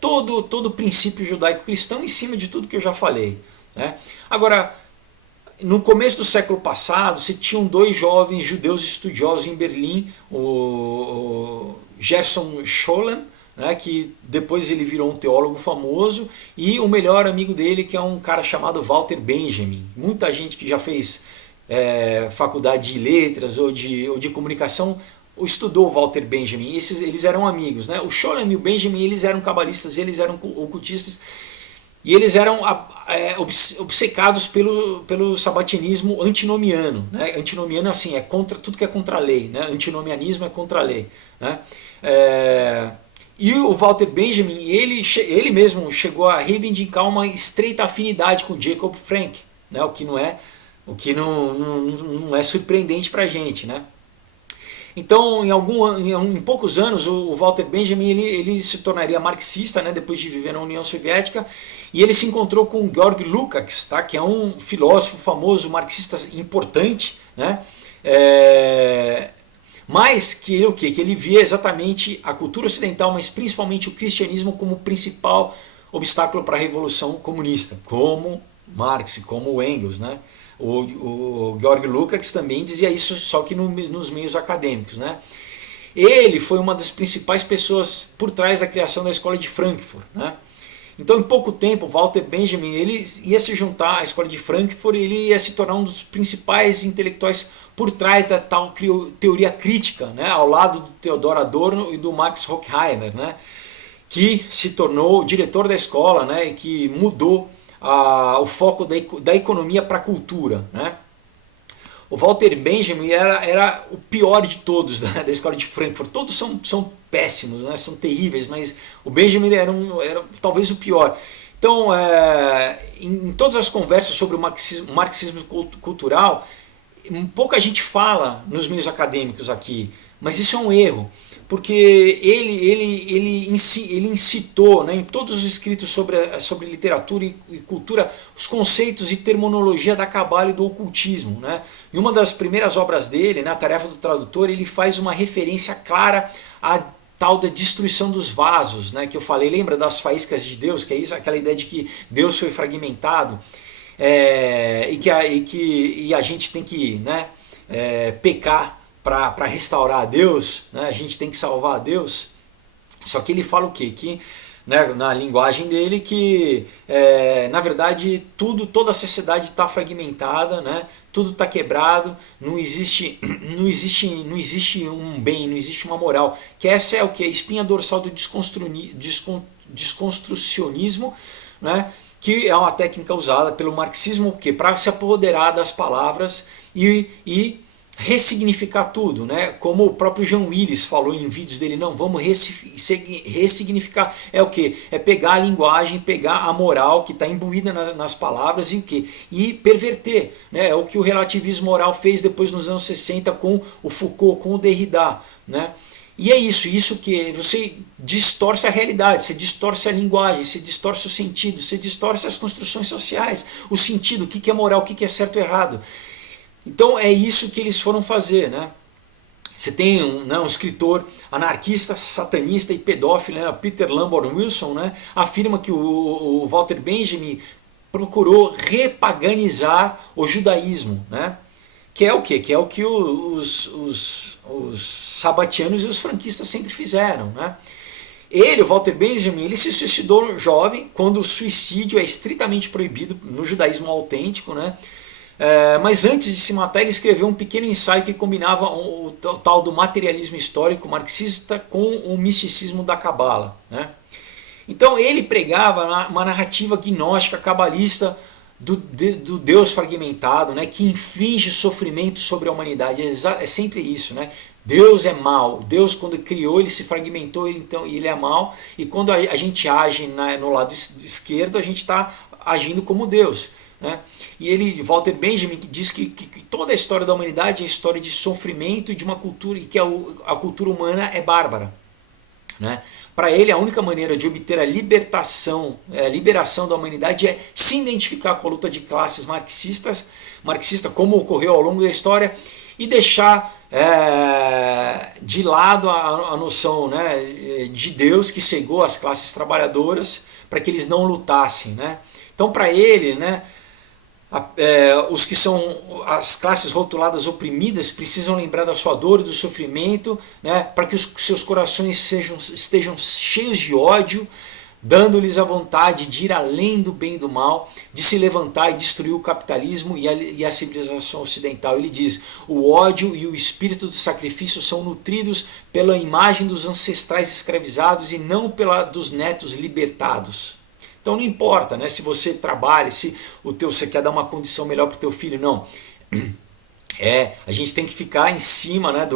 todo o princípio judaico-cristão em cima de tudo que eu já falei. Né? Agora, no começo do século passado, se tinham dois jovens judeus estudiosos em Berlim, o Gerson Scholem, né, que depois ele virou um teólogo famoso, e o melhor amigo dele, que é um cara chamado Walter Benjamin. Muita gente que já fez faculdade de letras ou de comunicação estudou Walter Benjamin. Eles eram amigos. Né? O Scholem e o Benjamin, eles eram cabalistas, eles eram ocultistas, e eles eram obcecados pelo sabatianismo antinomiano. Né? Antinomiano, assim, é contra tudo que é contra a lei. Né? Antinomianismo é contra a lei. Né? E o Walter Benjamin, ele mesmo chegou a reivindicar uma estreita afinidade com Jacob Frank, né? O que não é surpreendente para a gente. Né? Então, em poucos anos, o Walter Benjamin ele se tornaria marxista, né, depois de viver na União Soviética, e ele se encontrou com Georg Lukács, tá, que é um filósofo famoso, marxista importante, né, mas que ele via exatamente a cultura ocidental, mas principalmente o cristianismo, como principal obstáculo para a Revolução Comunista, como Marx, como Engels, né? O Georg Lukács também dizia isso, só que nos meios acadêmicos. Né? Ele foi uma das principais pessoas por trás da criação da Escola de Frankfurt. Né? Então, em pouco tempo, Walter Benjamin ele ia se juntar à Escola de Frankfurt, ele ia se tornar um dos principais intelectuais por trás da tal teoria crítica, né? Ao lado do Theodor Adorno e do Max Horkheimer, né? Que se tornou diretor da escola, né? E que mudou o foco da economia para a cultura. Né? o Walter Benjamin era o pior de todos da escola de Frankfurt. Todos são péssimos, né? São terríveis, mas o Benjamin era talvez o pior. Então, em todas as conversas sobre o marxismo cultural, pouca gente fala nos meios acadêmicos aqui, mas isso é um erro, porque ele incitou, né, em todos os escritos sobre literatura e cultura os conceitos e terminologia da cabala e do ocultismo. Né? Em uma das primeiras obras dele, né, A Tarefa do Tradutor, ele faz uma referência clara à tal da destruição dos vasos, né, que eu falei, lembra das faíscas de Deus, que é isso, aquela ideia de que Deus foi fragmentado, e a gente tem que, né, pecar para restaurar a Deus, né, a gente tem que salvar a Deus. Só que ele fala o quê? Que, né, na linguagem dele, que na verdade toda a sociedade está fragmentada, né, tudo está quebrado, não existe um bem, não existe uma moral. Que essa é o que? A espinha dorsal do desconstrucionismo, né, que é uma técnica usada pelo marxismo para se apoderar das palavras e ressignificar tudo, né? Como o próprio John Willis falou em vídeos dele, não, vamos ressignificar. É o que? É pegar a linguagem, pegar a moral que está imbuída nas palavras e perverter. Né? É o que o relativismo moral fez depois nos anos 60 com o Foucault, com o Derrida. Né? E é isso que você distorce a realidade, você distorce a linguagem, você distorce o sentido, você distorce as construções sociais, o sentido, o que é moral, o que é certo e errado. Então é isso que eles foram fazer. Né? Você tem um escritor anarquista, satanista e pedófilo, né? Peter Lamborn Wilson, né? Afirma que o Walter Benjamin procurou repaganizar o judaísmo. Né? Que é o quê? Que é o que os sabatianos e os franquistas sempre fizeram. Né? O Walter Benjamin, ele se suicidou jovem, quando o suicídio é estritamente proibido no judaísmo autêntico. Né? Mas antes de se matar, ele escreveu um pequeno ensaio que combinava o tal do materialismo histórico marxista com o misticismo da cabala. Né? Então ele pregava uma narrativa gnóstica, cabalista, do Deus fragmentado, né, que inflige sofrimento sobre a humanidade. É sempre isso. Né? Deus é mau. Deus, quando criou, ele se fragmentou, então ele é mau. E quando a gente age no lado esquerdo, a gente está agindo como Deus. Né? E Walter Benjamin, diz que toda a história da humanidade é história de sofrimento e de uma cultura, e que a cultura humana é bárbara. Né? Para ele, a única maneira de obter a liberação da humanidade é se identificar com a luta de classes marxista, como ocorreu ao longo da história, e deixar de lado a noção, né, de Deus que cegou as classes trabalhadoras para que eles não lutassem. Né? Então, para ele, né, os que são as classes rotuladas oprimidas precisam lembrar da sua dor e do sofrimento, né, para que os seus corações estejam cheios de ódio, dando-lhes a vontade de ir além do bem e do mal, de se levantar e destruir o capitalismo e a civilização ocidental. Ele diz: o ódio e o espírito do sacrifício são nutridos pela imagem dos ancestrais escravizados e não pela dos netos libertados. Então não importa, né, se você trabalha, se você quer dar uma condição melhor para o teu filho, não. A gente tem que ficar em cima, né,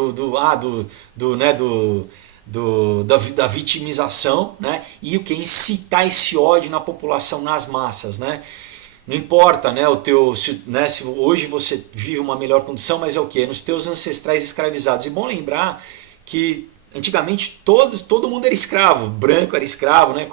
da vitimização, né, e o que? Incitar esse ódio na população, nas massas. Né? Não importa, né, se hoje você vive uma melhor condição, mas é o que? Nos teus ancestrais escravizados. E bom lembrar que antigamente todo mundo era escravo, branco era escravo, né?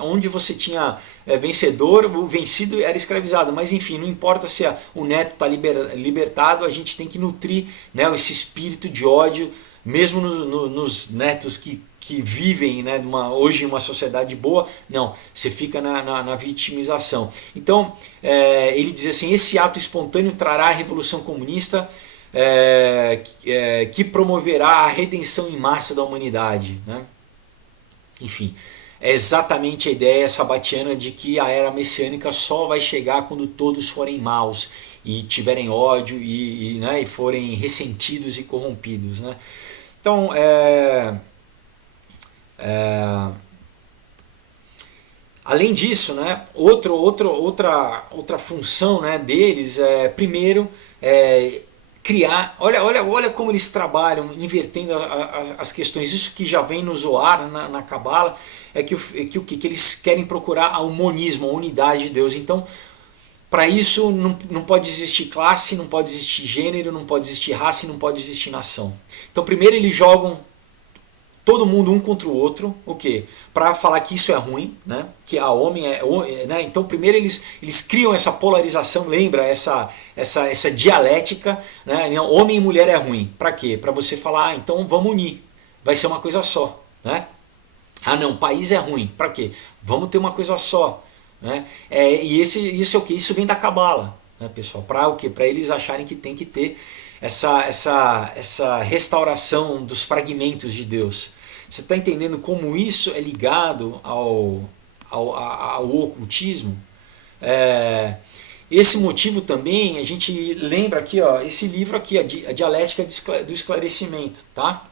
Onde você tinha vencedor, o vencido era escravizado. Mas enfim, não importa se o neto está libertado, a gente tem que nutrir, né, esse espírito de ódio, mesmo nos netos que vivem, né, hoje em uma sociedade boa. Não, você fica na vitimização. Então ele diz assim: esse ato espontâneo trará a revolução comunista, que promoverá a redenção em massa da humanidade. Né? Enfim, é exatamente a ideia sabatiana de que a era messiânica só vai chegar quando todos forem maus e tiverem ódio e forem ressentidos e corrompidos. Né? Então, além disso, né, outra função, né, deles é, primeiro, criar, olha como eles trabalham, invertendo as questões. Isso que já vem no Zohar, na Cabala, é que eles querem procurar o monismo, a unidade de Deus. Então, para isso não pode existir classe, não pode existir gênero, não pode existir raça e não pode existir nação. Então primeiro eles jogam todo mundo um contra o outro, o quê? Para falar que isso é ruim, né? Que a homem né? Então primeiro eles criam essa polarização, lembra essa dialética, né? Homem e mulher é ruim. Para quê? Para você falar, então vamos unir, vai ser uma coisa só, né? Ah não, país é ruim. Para quê? Vamos ter uma coisa só. Né? E isso é o que? Isso vem da Cabala, né, pessoal? Para o quê? Para eles acharem que tem que ter essa restauração dos fragmentos de Deus. Você está entendendo como isso é ligado ao ocultismo? Esse motivo também, a gente lembra aqui, ó, esse livro aqui, a Dialética do Esclarecimento, tá?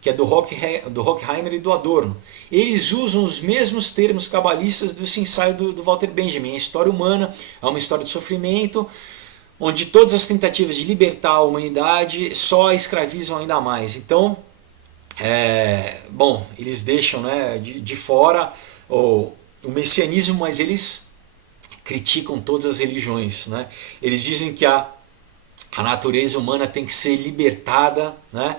Que é do Horkheimer e do Adorno. Eles usam os mesmos termos cabalistas desse ensaio do Walter Benjamin. A história humana é uma história de sofrimento, onde todas as tentativas de libertar a humanidade só a escravizam ainda mais. Então, bom, eles deixam, né, de fora o messianismo, mas eles criticam todas as religiões. Né? Eles dizem que a natureza humana tem que ser libertada, né?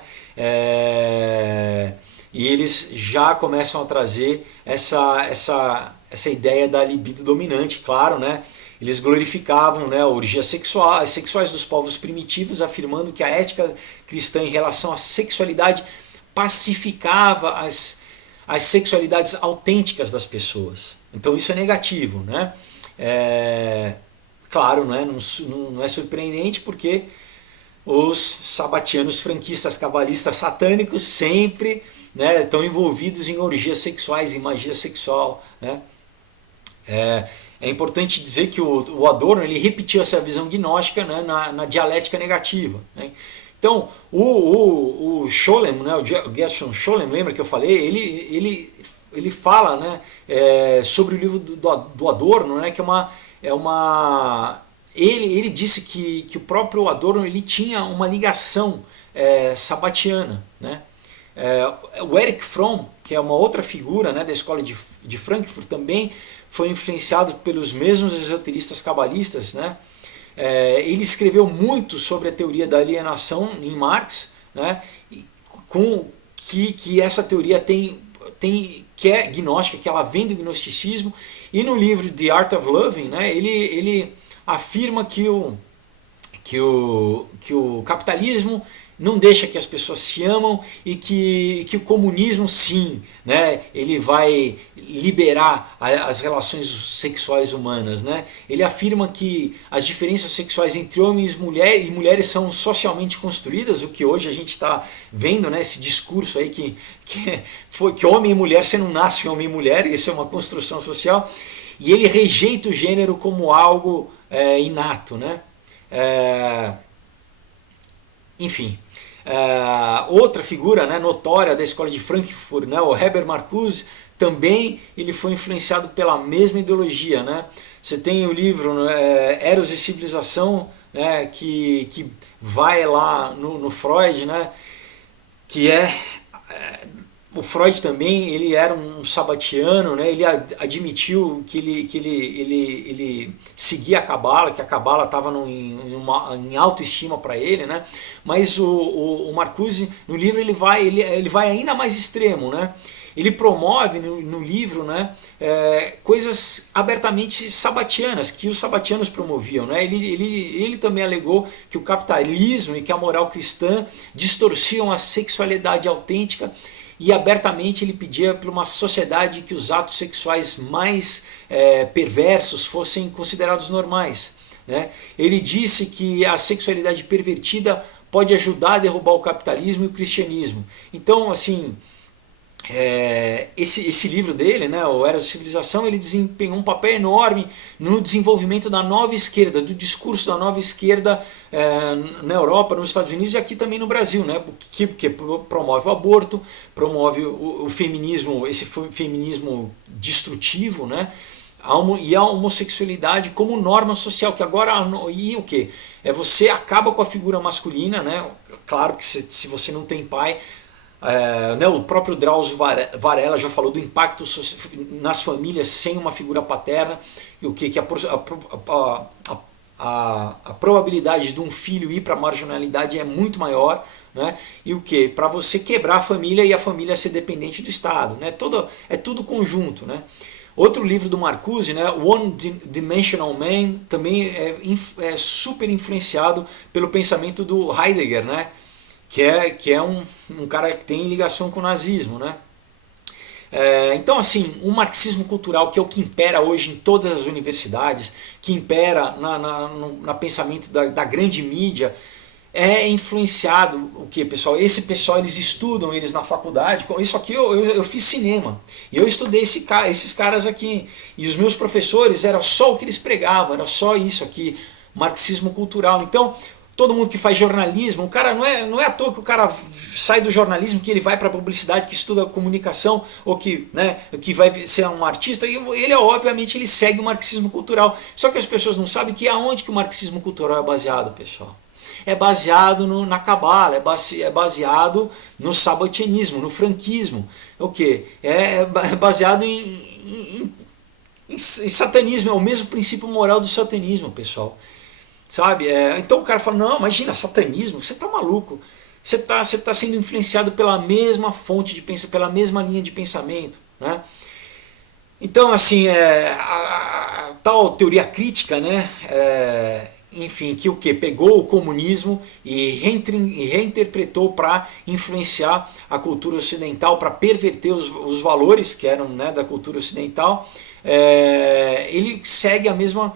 E eles já começam a trazer essa ideia da libido dominante, claro, né? Eles glorificavam, né, orgias sexuais dos povos primitivos, afirmando que a ética cristã em relação à sexualidade pacificava as sexualidades autênticas das pessoas. Então isso é negativo, né? Claro, né? Não é surpreendente porque os sabatianos franquistas cabalistas satânicos sempre, né, estão envolvidos em orgias sexuais, em magia sexual. Né? É importante dizer que o Adorno ele repetiu essa visão gnóstica, né, na dialética negativa. Né? Então, o Scholem, né, o Gershon Scholem, lembra que eu falei? Ele fala, né, sobre o livro do Adorno, né, que é uma ele disse que o próprio Adorno ele tinha uma ligação sabatiana. Né? O Erich Fromm, que é uma outra figura, né, da escola de Frankfurt, também foi influenciado pelos mesmos esoteristas cabalistas. Né? Ele escreveu muito sobre a teoria da alienação em Marx, né, que essa teoria que é gnóstica, que ela vem do gnosticismo, e no livro The Art of Loving, né, ele afirma que o capitalismo não deixa que as pessoas se amam e que o comunismo sim, né, ele vai liberar as relações sexuais humanas. Né? Ele afirma que as diferenças sexuais entre homens e mulheres são socialmente construídas, o que hoje a gente está vendo, né, esse discurso aí que homem e mulher, você não nasce homem e mulher, isso é uma construção social, e ele rejeita o gênero como algo inato. Né? Enfim, outra figura, né, notória da escola de Frankfurt, né, o Herbert Marcuse, também ele foi influenciado pela mesma ideologia. Né? Você tem o livro, né, Eros e Civilização, né, que vai lá no Freud, né, que o Freud também ele era um sabatiano, né? Ele admitiu que ele seguia a Cabala, que a Cabala estava em autoestima para ele. Né? Mas o Marcuse, no livro, ele vai ainda mais extremo. Né? Ele promove no livro, né, coisas abertamente sabatianas, que os sabatianos promoviam. Né? Ele também alegou que o capitalismo e que a moral cristã distorciam a sexualidade autêntica, e abertamente ele pedia para uma sociedade que os atos sexuais mais perversos fossem considerados normais. Né? Ele disse que a sexualidade pervertida pode ajudar a derrubar o capitalismo e o cristianismo. Então, assim, esse livro dele, né, o Eros e Civilização, ele desempenhou um papel enorme no desenvolvimento da nova esquerda, do discurso da nova esquerda na Europa, nos Estados Unidos e aqui também no Brasil, né, porque promove o aborto, promove o feminismo, esse feminismo destrutivo, né, e a homossexualidade como norma social, que agora, e o que? Você acaba com a figura masculina, né? Claro que se você não tem pai, né, o próprio Drauzio Varela já falou do impacto nas famílias sem uma figura paterna, e o que a probabilidade de um filho ir para a marginalidade é muito maior, né? E o que? Para você quebrar a família e a família ser dependente do Estado, né? É tudo conjunto, né? Outro livro do Marcuse, né, One Dimensional Man, também é super influenciado pelo pensamento do Heidegger, né, que é um cara que tem ligação com o nazismo. Né. Então, assim, o marxismo cultural, que é o que impera hoje em todas as universidades, que impera no pensamento da grande mídia, é influenciado o que, pessoal? Esse pessoal, eles estudam, eles na faculdade. Isso aqui eu fiz cinema. E eu estudei esses caras aqui. E os meus professores, era só o que eles pregavam, era só isso aqui, marxismo cultural. Então, todo mundo que faz jornalismo, o cara não é à toa que o cara sai do jornalismo, que ele vai para a publicidade, que estuda comunicação, ou que, né, que vai ser um artista, e ele, obviamente, ele segue o marxismo cultural. Só que as pessoas não sabem que aonde que o marxismo cultural é baseado, pessoal. É baseado na Cabala, é baseado no sabatianismo, no franquismo. O quê? É baseado em satanismo, é o mesmo princípio moral do satanismo, pessoal. Sabe? Então o cara fala, não, imagina, satanismo, você tá maluco. Você tá sendo influenciado pela mesma fonte de pensamento, pela mesma linha de pensamento. Né? Então, assim, a tal teoria crítica, né? Enfim, que o que? Pegou o comunismo e reinterpretou para influenciar a cultura ocidental, para perverter os valores que eram, né, da cultura ocidental. Ele segue o mesmo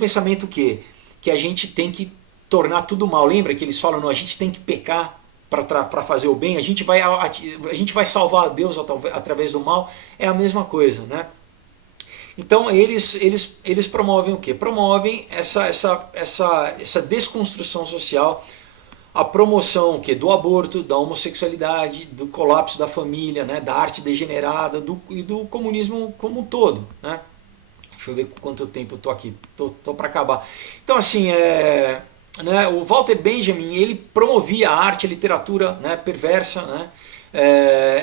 pensamento que a gente tem que tornar tudo mal. Lembra que eles falam, não, a gente tem que pecar para fazer o bem, a gente vai salvar a Deus através do mal. É a mesma coisa, né? Então eles promovem o quê? Promovem essa desconstrução social, a promoção o quê? Do aborto, da homossexualidade, do colapso da família, né? Da arte degenerada e do comunismo como um todo. Né? Deixa eu ver quanto tempo eu estou aqui, tô para acabar. Então, assim, né, o Walter Benjamin, ele promovia a arte, a literatura, né, perversa, né?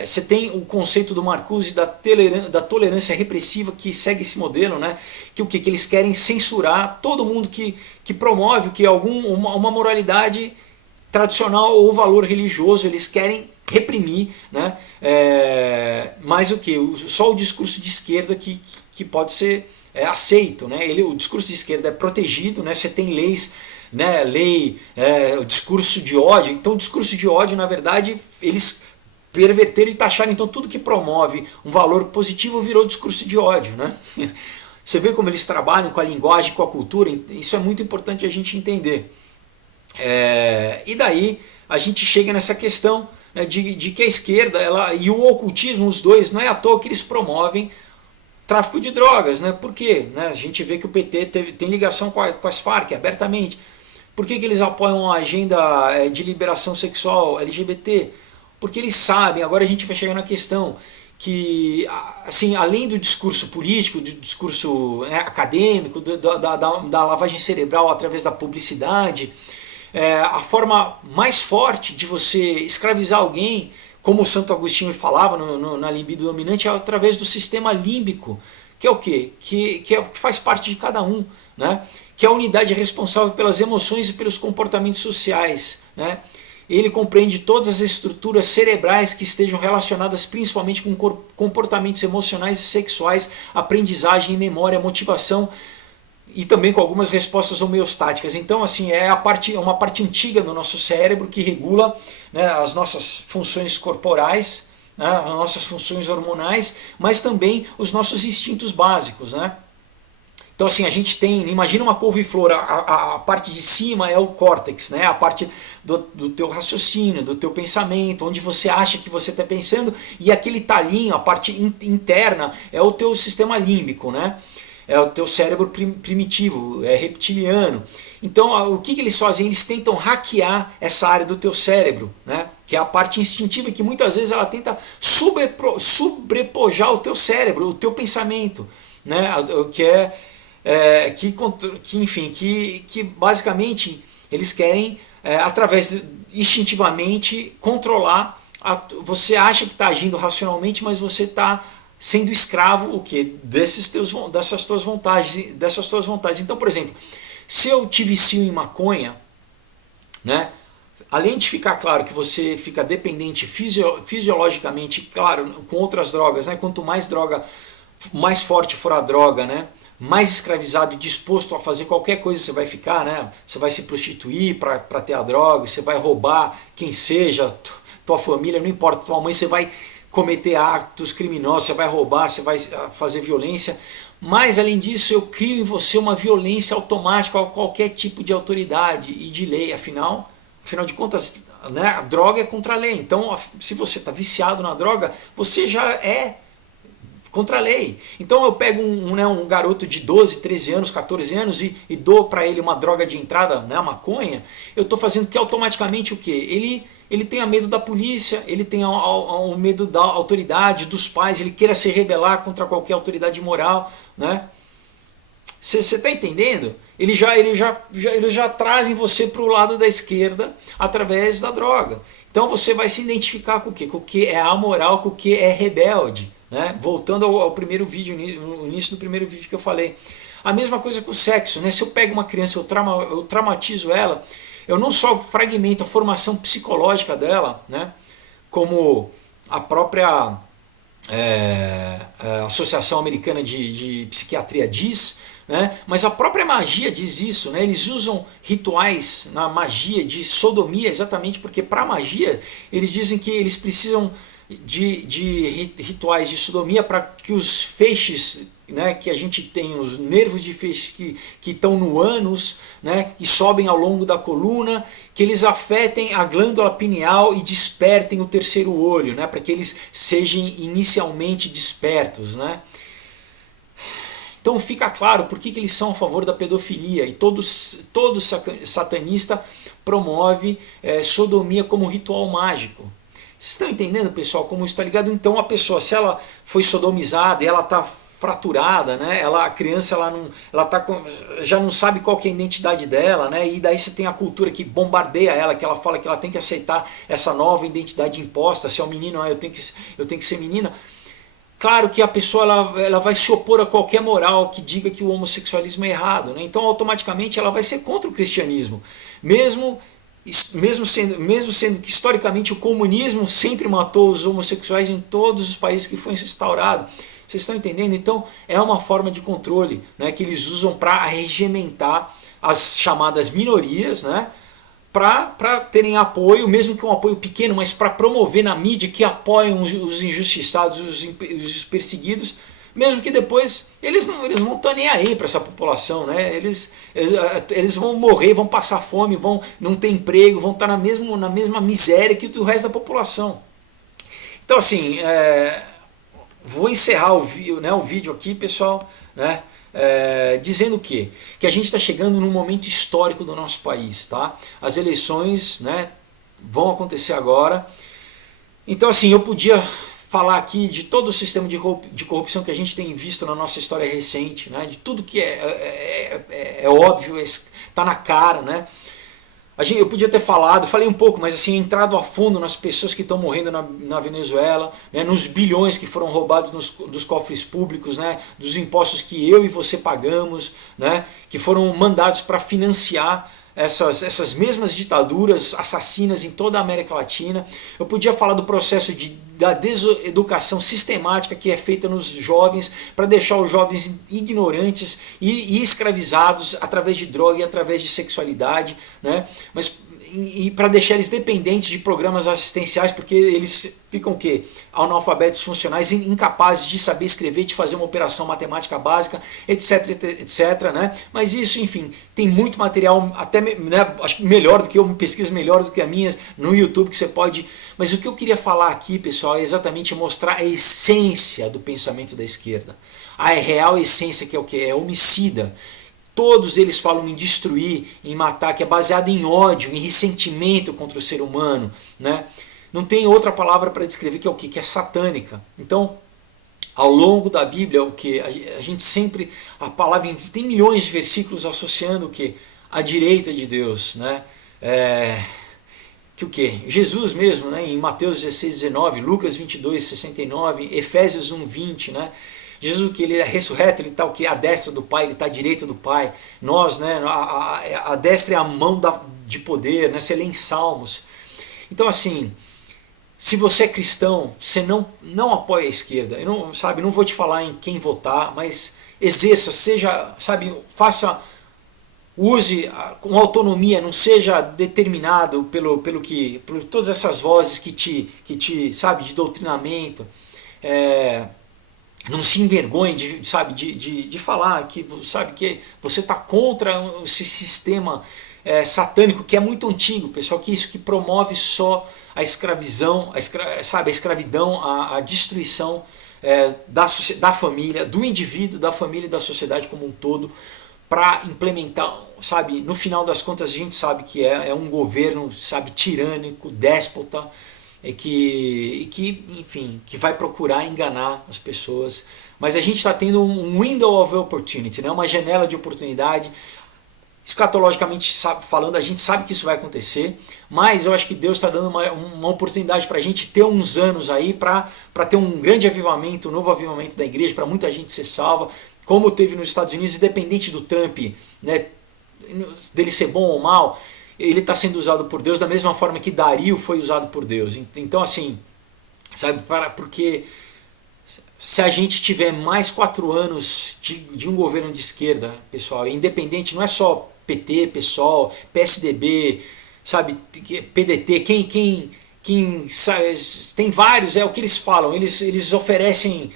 Você tem o conceito do Marcuse da tolerância repressiva, que segue esse modelo, né? Que eles querem censurar todo mundo que promove uma moralidade tradicional ou valor religioso, eles querem reprimir, né? Mas só o discurso de esquerda que pode ser aceito, né? O discurso de esquerda é protegido, né? Você tem leis, né? O discurso de ódio. Então o discurso de ódio, na verdade, eles perverteram e taxaram. Então tudo que promove um valor positivo virou discurso de ódio, né? Você vê como eles trabalham com a linguagem, com a cultura. Isso é muito importante a gente entender. E daí a gente chega nessa questão, né, de que a esquerda e o ocultismo, os dois, não é à toa que eles promovem tráfico de drogas, né? Por quê? Né? A gente vê que o PT tem ligação com as Farc abertamente. Por que eles apoiam a agenda de liberação sexual LGBT? Porque eles sabem, agora a gente vai chegar na questão, que assim, além do discurso político, do discurso, né, acadêmico, da lavagem cerebral através da publicidade, a forma mais forte de você escravizar alguém, como o Santo Agostinho falava na libido dominante, é através do sistema límbico, que é o quê? Que faz parte de cada um, né? Que é a unidade responsável pelas emoções e pelos comportamentos sociais, né? Ele compreende todas as estruturas cerebrais que estejam relacionadas principalmente com comportamentos emocionais e sexuais, aprendizagem, memória, motivação e também com algumas respostas homeostáticas. Então, assim, é uma parte antiga do nosso cérebro que regula, né, as nossas funções corporais, né, as nossas funções hormonais, mas também os nossos instintos básicos, né? Então, assim, a gente tem, imagina uma couve-flor, a parte de cima é o córtex, né? A parte do teu raciocínio, do teu pensamento, onde você acha que você está pensando, e aquele talinho, a parte interna, é o teu sistema límbico, né? É o teu cérebro primitivo, é reptiliano. Então, o que eles fazem? Eles tentam hackear essa área do teu cérebro, né? que é a parte instintiva, que muitas vezes ela tenta sobrepujar o teu cérebro, o teu pensamento, né? Que basicamente eles querem, instintivamente, controlar. Você acha que está agindo racionalmente, mas você está sendo escravo dessas tuas vontades. Então, por exemplo, se eu te vicio em maconha, né? Além de ficar claro que você fica dependente fisiologicamente, claro, com outras drogas, né? Quanto mais droga, mais forte for a droga, né? Mais escravizado e disposto a fazer qualquer coisa você vai ficar, né? Você vai se prostituir para ter a droga, você vai roubar quem seja, tua família, não importa, tua mãe, você vai cometer atos criminosos, você vai roubar, você vai fazer violência. Mas além disso, eu crio em você uma violência automática a qualquer tipo de autoridade e de lei. Afinal de contas, né, a droga é contra a lei. Então, se você está viciado na droga, você já é contra a lei. Então eu pego um garoto de 12, 13 anos, 14 anos e dou para ele uma droga de entrada, né, a maconha, eu estou fazendo que automaticamente o quê? Ele tenha medo da polícia, ele tenha o medo da autoridade, dos pais, ele queira se rebelar contra qualquer autoridade moral, né? Você está entendendo? Eles já trazem você para o lado da esquerda através da droga. Então você vai se identificar com o quê? Com o que é amoral, com o que é rebelde. Né? Voltando ao primeiro vídeo, no início do primeiro vídeo que eu falei. A mesma coisa com o sexo. Né? Se eu pego uma criança, eu traumatizo ela, eu não só fragmento a formação psicológica dela, né? Como a própria Associação Americana de Psiquiatria diz, né? Mas a própria magia diz isso, né? Eles usam rituais na magia de sodomia exatamente porque para a magia eles dizem que eles precisam de rituais de sodomia para que os feixes, né, que a gente tem, os nervos de feixe que estão no ânus, né, e sobem ao longo da coluna, que eles afetem a glândula pineal e despertem o terceiro olho, né, para que eles sejam inicialmente despertos, né. Então fica claro por que eles são a favor da pedofilia, e todo satanista promove sodomia como ritual mágico. Vocês estão entendendo, pessoal, como isso está ligado? Então a pessoa, se ela foi sodomizada e ela está fraturada, né? A criança já não sabe qual que é a identidade dela, né? E daí você tem a cultura que bombardeia ela, que ela fala que ela tem que aceitar essa nova identidade imposta. Se é um menino, eu tenho que ser menina. Claro que a pessoa ela vai se opor a qualquer moral que diga que o homossexualismo é errado, né? Então automaticamente ela vai ser contra o cristianismo, mesmo sendo que historicamente o comunismo sempre matou os homossexuais em todos os países que foi instaurado. Vocês estão entendendo? Então é uma forma de controle, né, que eles usam para regimentar as chamadas minorias, né, para terem apoio, mesmo que um apoio pequeno, mas para promover na mídia que apoiam os injustiçados, os perseguidos, mesmo que depois eles não estão nem aí para essa população, né? Eles vão morrer, vão passar fome, vão não ter emprego, vão estar na mesma miséria que o resto da população. Então assim, vou encerrar o vídeo aqui, pessoal, né? Dizendo o quê? Que a gente está chegando num momento histórico do nosso país, tá? As eleições, né, vão acontecer agora. Então assim, eu podia falar aqui de todo o sistema de corrupção que a gente tem visto na nossa história recente, né? De tudo que é óbvio, está na cara, né? Eu podia ter falei um pouco, mas assim, entrado a fundo nas pessoas que estão morrendo na Venezuela, né? Nos bilhões que foram roubados dos cofres públicos, né? Dos impostos que eu e você pagamos, né? Que foram mandados para financiar essas mesmas ditaduras assassinas em toda a América Latina. Eu podia falar do processo da deseducação sistemática que é feita nos jovens para deixar os jovens ignorantes e escravizados através de droga e através de sexualidade, né? E para deixar eles dependentes de programas assistenciais, porque eles ficam o quê? Analfabetos funcionais, incapazes de saber escrever, de fazer uma operação matemática básica, etc, etc, né? Mas isso, enfim, tem muito material, até, né, acho que melhor do que eu, pesquisas melhores do que a minha no YouTube que você pode. Mas o que eu queria falar aqui, pessoal, é exatamente mostrar a essência do pensamento da esquerda. A real essência, que é o quê? É homicida. Todos eles falam em destruir, em matar, que é baseado em ódio, em ressentimento contra o ser humano, né? não tem outra palavra para descrever que é o quê? Que é satânica. Então, ao longo da Bíblia, o que a gente sempre, a palavra tem milhões de versículos associando o que? A direita de Deus, né? Que o que? Jesus mesmo, né? Em Mateus 16, 19, Lucas 22, 69, Efésios 1, 20, né? Jesus, que ele é ressurreto, ele está o que? À destra do Pai, ele está à direita do Pai. Nós, né? A destra é a mão de poder, né? Você lê em Salmos. Então, assim, se você é cristão, você não apoia a esquerda. Eu não vou te falar em quem votar, mas exerça, seja, use com autonomia, não seja determinado por todas essas vozes que te de doutrinamento. Não se envergonhe de falar que você está contra esse sistema satânico, que é muito antigo, pessoal, que isso que promove só a escravidão, a destruição da família, do indivíduo, da família e da sociedade como um todo, para implementar, no final das contas a gente sabe que é um governo, tirânico, déspota, enfim, que vai procurar enganar as pessoas. Mas a gente está tendo um window of opportunity, né? Uma janela de oportunidade. Escatologicamente falando, a gente sabe que isso vai acontecer, mas eu acho que Deus está dando uma oportunidade para a gente ter uns anos aí para ter um grande avivamento, um novo avivamento da igreja, para muita gente ser salva, como teve nos Estados Unidos, independente do Trump, né, dele ser bom ou mal, ele está sendo usado por Deus da mesma forma que Dario foi usado por Deus. Então, assim, porque se a gente tiver mais 4 anos de um governo de esquerda, pessoal, independente, não é só PT, PSOL, PSDB, PDT, quem tem vários, é o que eles falam, eles oferecem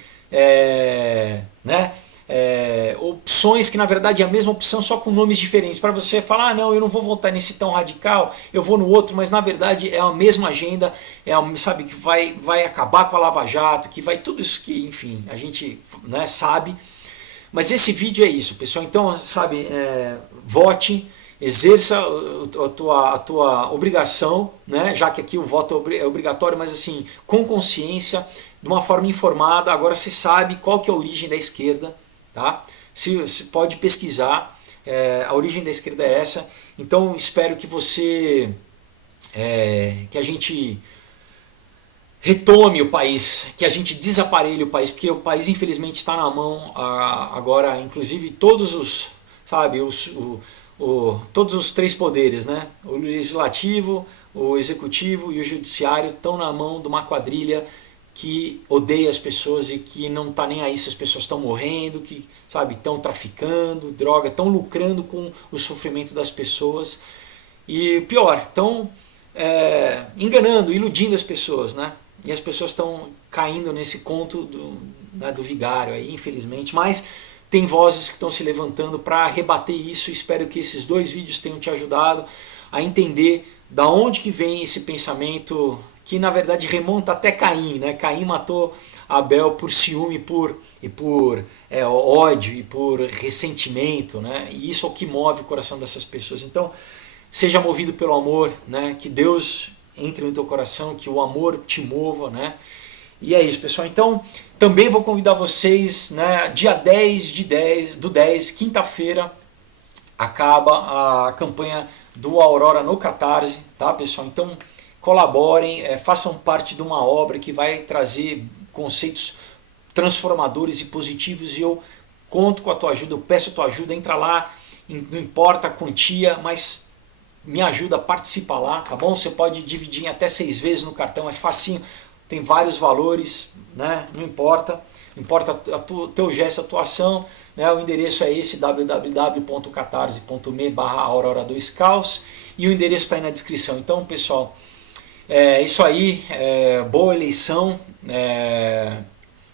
opções que na verdade é a mesma opção, só com nomes diferentes, para você falar, não, eu não vou votar nesse tão radical, eu vou no outro, mas na verdade é a mesma agenda, que vai acabar com a Lava Jato, que vai tudo isso que, enfim, a gente, né, sabe. Mas esse vídeo é isso, pessoal. Então, vote, exerça a tua obrigação, né? Já que aqui o voto é obrigatório, mas assim, com consciência, de uma forma informada. Agora você sabe qual que é a origem da esquerda, tá? Se pode pesquisar, a origem da esquerda é essa. Então, espero que que a gente retome o país, que a gente desaparelhe o país, porque o país infelizmente está na mão agora, inclusive todos os, todos os 3 poderes, né? O legislativo, o executivo e o judiciário estão na mão de uma quadrilha que odeia as pessoas e que não está nem aí se as pessoas estão morrendo, que estão traficando droga, estão lucrando com o sofrimento das pessoas e pior, estão enganando, iludindo as pessoas, né? E as pessoas estão caindo nesse conto do vigário, aí, infelizmente. Mas tem vozes que estão se levantando para rebater isso. Espero que esses 2 vídeos tenham te ajudado a entender da onde que vem esse pensamento, que na verdade remonta até Caim, né? Caim matou Abel por ciúme e por ódio e por ressentimento, né? E isso é o que move o coração dessas pessoas. Então, seja movido pelo amor, né? Que Deus entre no teu coração, que o amor te mova, né? E é isso, pessoal. Então, também vou convidar vocês, né? Dia 10 do 10, quinta-feira, acaba a campanha do Aurora no Catarse, tá, pessoal? Então, colaborem, façam parte de uma obra que vai trazer conceitos transformadores e positivos, e eu conto com a tua ajuda, eu peço a tua ajuda, entra lá, não importa a quantia, mas me ajuda, participa lá, tá bom? Você pode dividir em até 6 vezes no cartão, é facinho, tem vários valores, né? Não importa o teu gesto, a tua ação, né? O endereço é esse, www.catarse.me/aurora2caos, e o endereço está aí na descrição. Então, pessoal, é isso aí, boa eleição,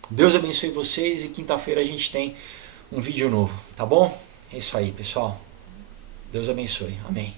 Deus abençoe vocês, e quinta-feira a gente tem um vídeo novo, tá bom? É isso aí, pessoal, Deus abençoe, amém.